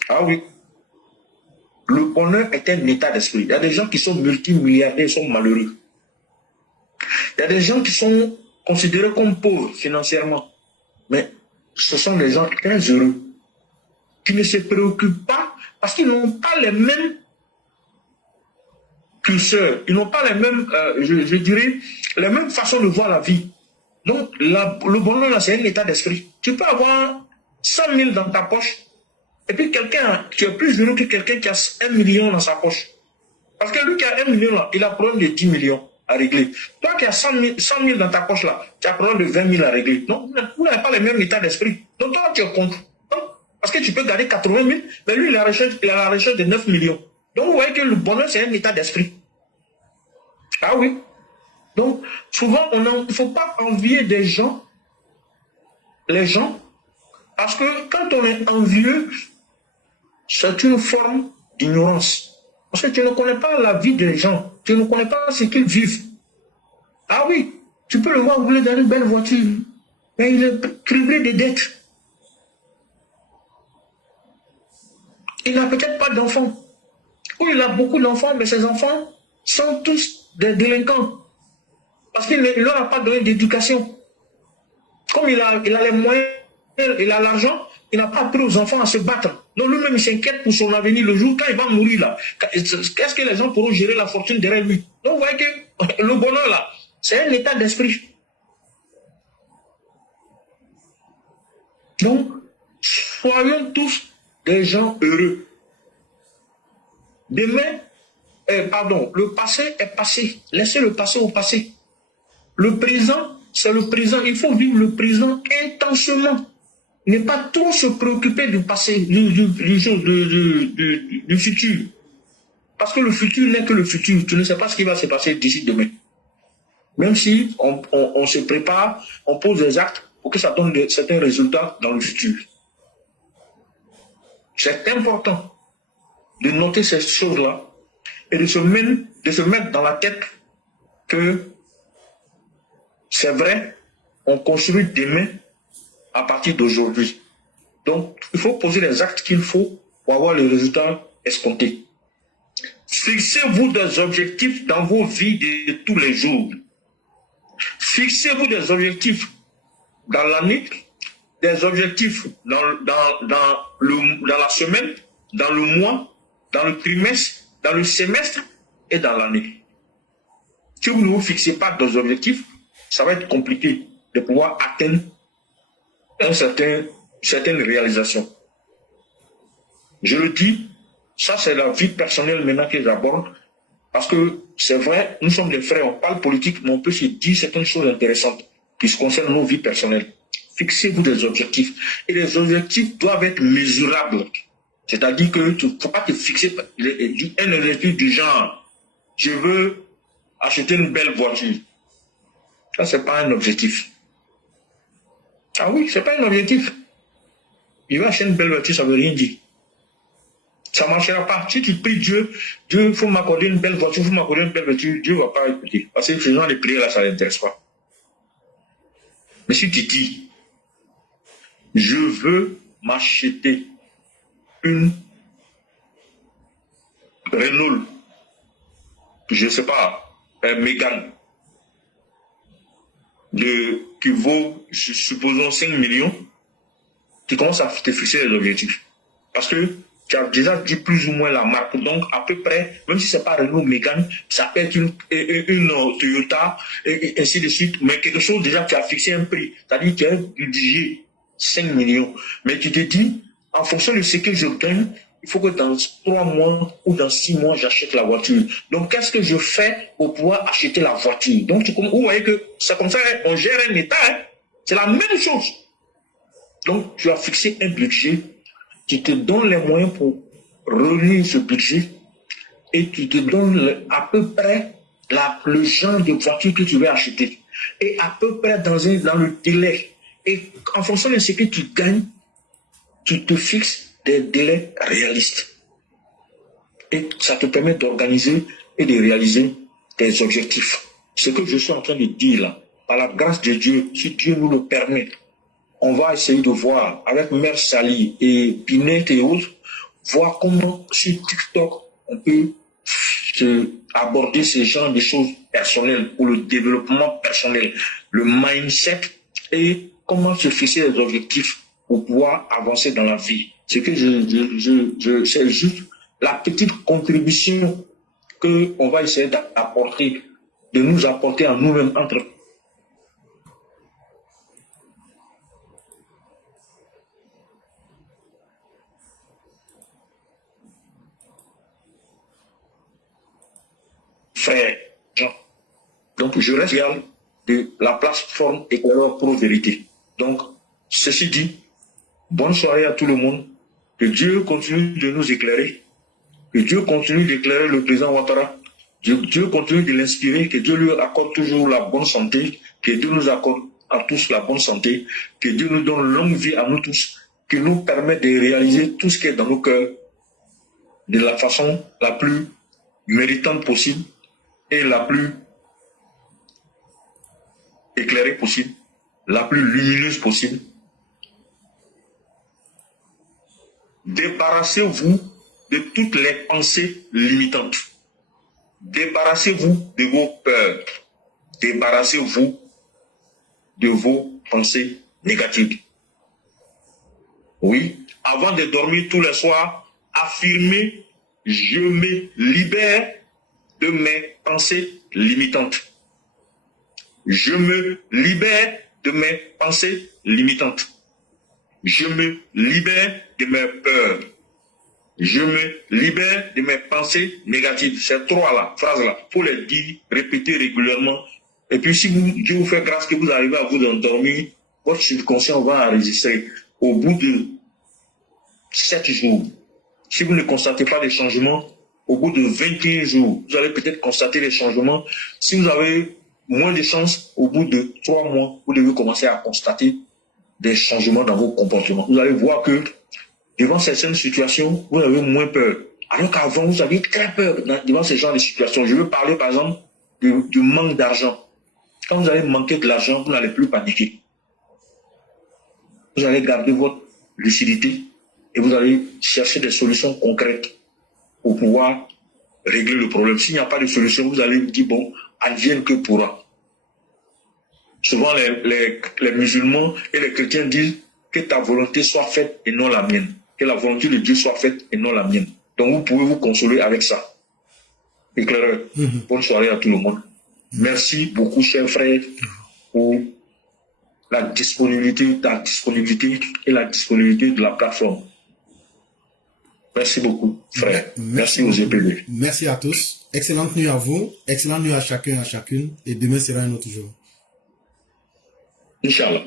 Ah oui, le bonheur est un état d'esprit. Il y a des gens qui sont multimilliardaires, sont malheureux. Il y a des gens qui sont considérés comme pauvres financièrement. Mais ce sont des gens très heureux, qui ne se préoccupent pas Parce qu'ils n'ont pas les mêmes curseurs, ils n'ont pas les mêmes, je dirais, les mêmes façons de voir la vie. Donc, le bonheur, là, c'est un état d'esprit. Tu peux avoir 100 000 dans ta poche, et puis tu es plus heureux que quelqu'un qui a 1 million dans sa poche. Parce que lui qui a 1 million, là, il a un problème de 10 millions à régler. Toi qui as 100 000 dans ta poche, là, tu as un problème de 20 000 à régler. Donc, vous n'avez pas le même état d'esprit. Donc, toi, tu es contre. Parce que tu peux garder 80 000, mais lui, il a la recherche de 9 millions. Donc, vous voyez que le bonheur, c'est un état d'esprit. Ah oui. Donc, souvent, il ne faut pas envier les gens, parce que quand on est envieux, c'est une forme d'ignorance. Parce que tu ne connais pas la vie des gens, tu ne connais pas ce qu'ils vivent. Ah oui, tu peux le voir rouler dans une belle voiture, mais il est criblé de dettes. Il n'a peut-être pas d'enfants. Ou il a beaucoup d'enfants, mais ses enfants sont tous des délinquants. Parce qu'il ne leur a pas donné d'éducation. Comme il a les moyens, il a l'argent, il n'a pas appris aux enfants à se battre. Donc lui-même, il s'inquiète pour son avenir le jour quand il va mourir là. Qu'est-ce que les gens pourront gérer la fortune derrière lui? Donc vous voyez que le bonheur là, c'est un état d'esprit. Donc, soyons tous des gens heureux. Demain, le passé est passé. Laissez le passé au passé. Le présent, c'est le présent. Il faut vivre le présent intensément. Ne pas trop se préoccuper du passé, du futur. Parce que le futur n'est que le futur. Tu ne sais pas ce qui va se passer d'ici demain. Même si on se prépare, on pose des actes pour que ça donne certains résultats dans le futur. C'est important de noter ces choses-là et de se mettre dans la tête que c'est vrai, on construit demain à partir d'aujourd'hui. Donc, il faut poser les actes qu'il faut pour avoir les résultats escomptés. Fixez-vous des objectifs dans vos vies de tous les jours. Fixez-vous des objectifs dans l'année, des objectifs dans la semaine, dans le mois, dans le trimestre, dans le semestre et dans l'année. Si vous ne vous fixez pas des objectifs, ça va être compliqué de pouvoir atteindre certaines réalisations. Je le dis, ça c'est la vie personnelle maintenant que j'aborde, parce que c'est vrai, nous sommes des frères, on parle politique, mais on peut se dire certaines choses intéressantes qui se concernent nos vies personnelles. Fixez-vous des objectifs. Et les objectifs doivent être mesurables. C'est-à-dire que tu ne faut pas te fixer un objectif du genre, je veux acheter une belle voiture. Ça, ce n'est pas un objectif. Ah oui, ce n'est pas un objectif. Il va acheter une belle voiture, ça ne veut rien dire. Ça ne marchera pas. Si tu pries Dieu, il faut m'accorder une belle voiture, Dieu ne va pas écouter. Parce que ce genre de prières là, ça ne l'intéresse pas. Mais si tu dis, je veux m'acheter une Renault, je ne sais pas, un Mégane, qui vaut, supposons, 5 millions, tu commences à te fixer les objectifs. Parce que tu as déjà dit plus ou moins la marque. Donc, à peu près, même si ce n'est pas Renault Mégane, ça peut être une Toyota, et ainsi de suite. Mais quelque chose, déjà, tu as fixé un prix. C'est-à-dire que tu as un budget 5 millions. Mais tu te dis, en fonction de ce que je gagne, il faut que dans 3 mois ou dans 6 mois, j'achète la voiture. Donc, qu'est-ce que je fais pour pouvoir acheter la voiture? Donc, vous voyez que c'est comme ça, on gère un état. Hein? C'est la même chose. Donc, tu as fixé un budget, tu te donnes les moyens pour réunir ce budget et tu te donnes à peu près le genre de voiture que tu veux acheter. Et à peu près dans le délai. Et en fonction de ce que tu gagnes, tu te fixes des délais réalistes. Et ça te permet d'organiser et de réaliser tes objectifs. Ce que je suis en train de dire là, par la grâce de Dieu, si Dieu nous le permet, on va essayer de voir avec Mère Sally et Pinette et autres, voir comment sur TikTok on peut aborder ce genre de choses personnelles pour le développement personnel, le mindset et comment se fixer les objectifs pour pouvoir avancer dans la vie. Ce que c'est juste la petite contribution qu'on va essayer d'apporter, de nous apporter à nous-mêmes entre frères. Donc, je reste fier de la plateforme Éclaireur Pro Vérité. Donc, ceci dit, bonne soirée à tout le monde. Que Dieu continue de nous éclairer. Que Dieu continue d'éclairer le président Ouattara. Dieu continue de l'inspirer. Que Dieu lui accorde toujours la bonne santé. Que Dieu nous accorde à tous la bonne santé. Que Dieu nous donne longue vie à nous tous. Qu'il nous permette de réaliser tout ce qui est dans nos cœurs de la façon la plus méritante possible et la plus éclairée possible, la plus lumineuse possible. Débarrassez-vous de toutes les pensées limitantes. Débarrassez-vous de vos peurs. Débarrassez-vous de vos pensées négatives. Oui, avant de dormir tous les soirs, affirmez, je me libère de mes pensées limitantes. Je me libère de mes pensées limitantes. Je me libère de mes peurs. Je me libère de mes pensées négatives. Ces trois phrases-là, il faut les dire, répéter régulièrement. Et puis si Dieu vous fait grâce que vous arrivez à vous endormir, votre subconscient va enregistrer au bout de 7 jours. Si vous ne constatez pas des changements, au bout de 21 jours, vous allez peut-être constater les changements. Si vous avez moins de chance, au bout de 3 mois, vous devez commencer à constater des changements dans vos comportements. Vous allez voir que devant certaines situations, vous avez moins peur. Alors qu'avant, vous aviez très peur devant ce genre de situations. Je veux parler par exemple du manque d'argent. Quand vous allez manquer de l'argent, vous n'allez plus paniquer. Vous allez garder votre lucidité et vous allez chercher des solutions concrètes pour pouvoir régler le problème. S'il n'y a pas de solution, vous allez vous dire, bon, advienne que pourra. Souvent, les musulmans et les chrétiens disent que ta volonté soit faite et non la mienne. Que la volonté de Dieu soit faite et non la mienne. Donc, vous pouvez vous consoler avec ça. Éclaireur, bonne soirée à tout le monde. Merci beaucoup, chers frères, pour la disponibilité, ta disponibilité et la disponibilité de la plateforme. Merci beaucoup, frère. Merci aux EPB. Merci à tous. Excellente nuit à vous. Excellente nuit à chacun et à chacune. Et demain sera un autre jour. Inch'Allah.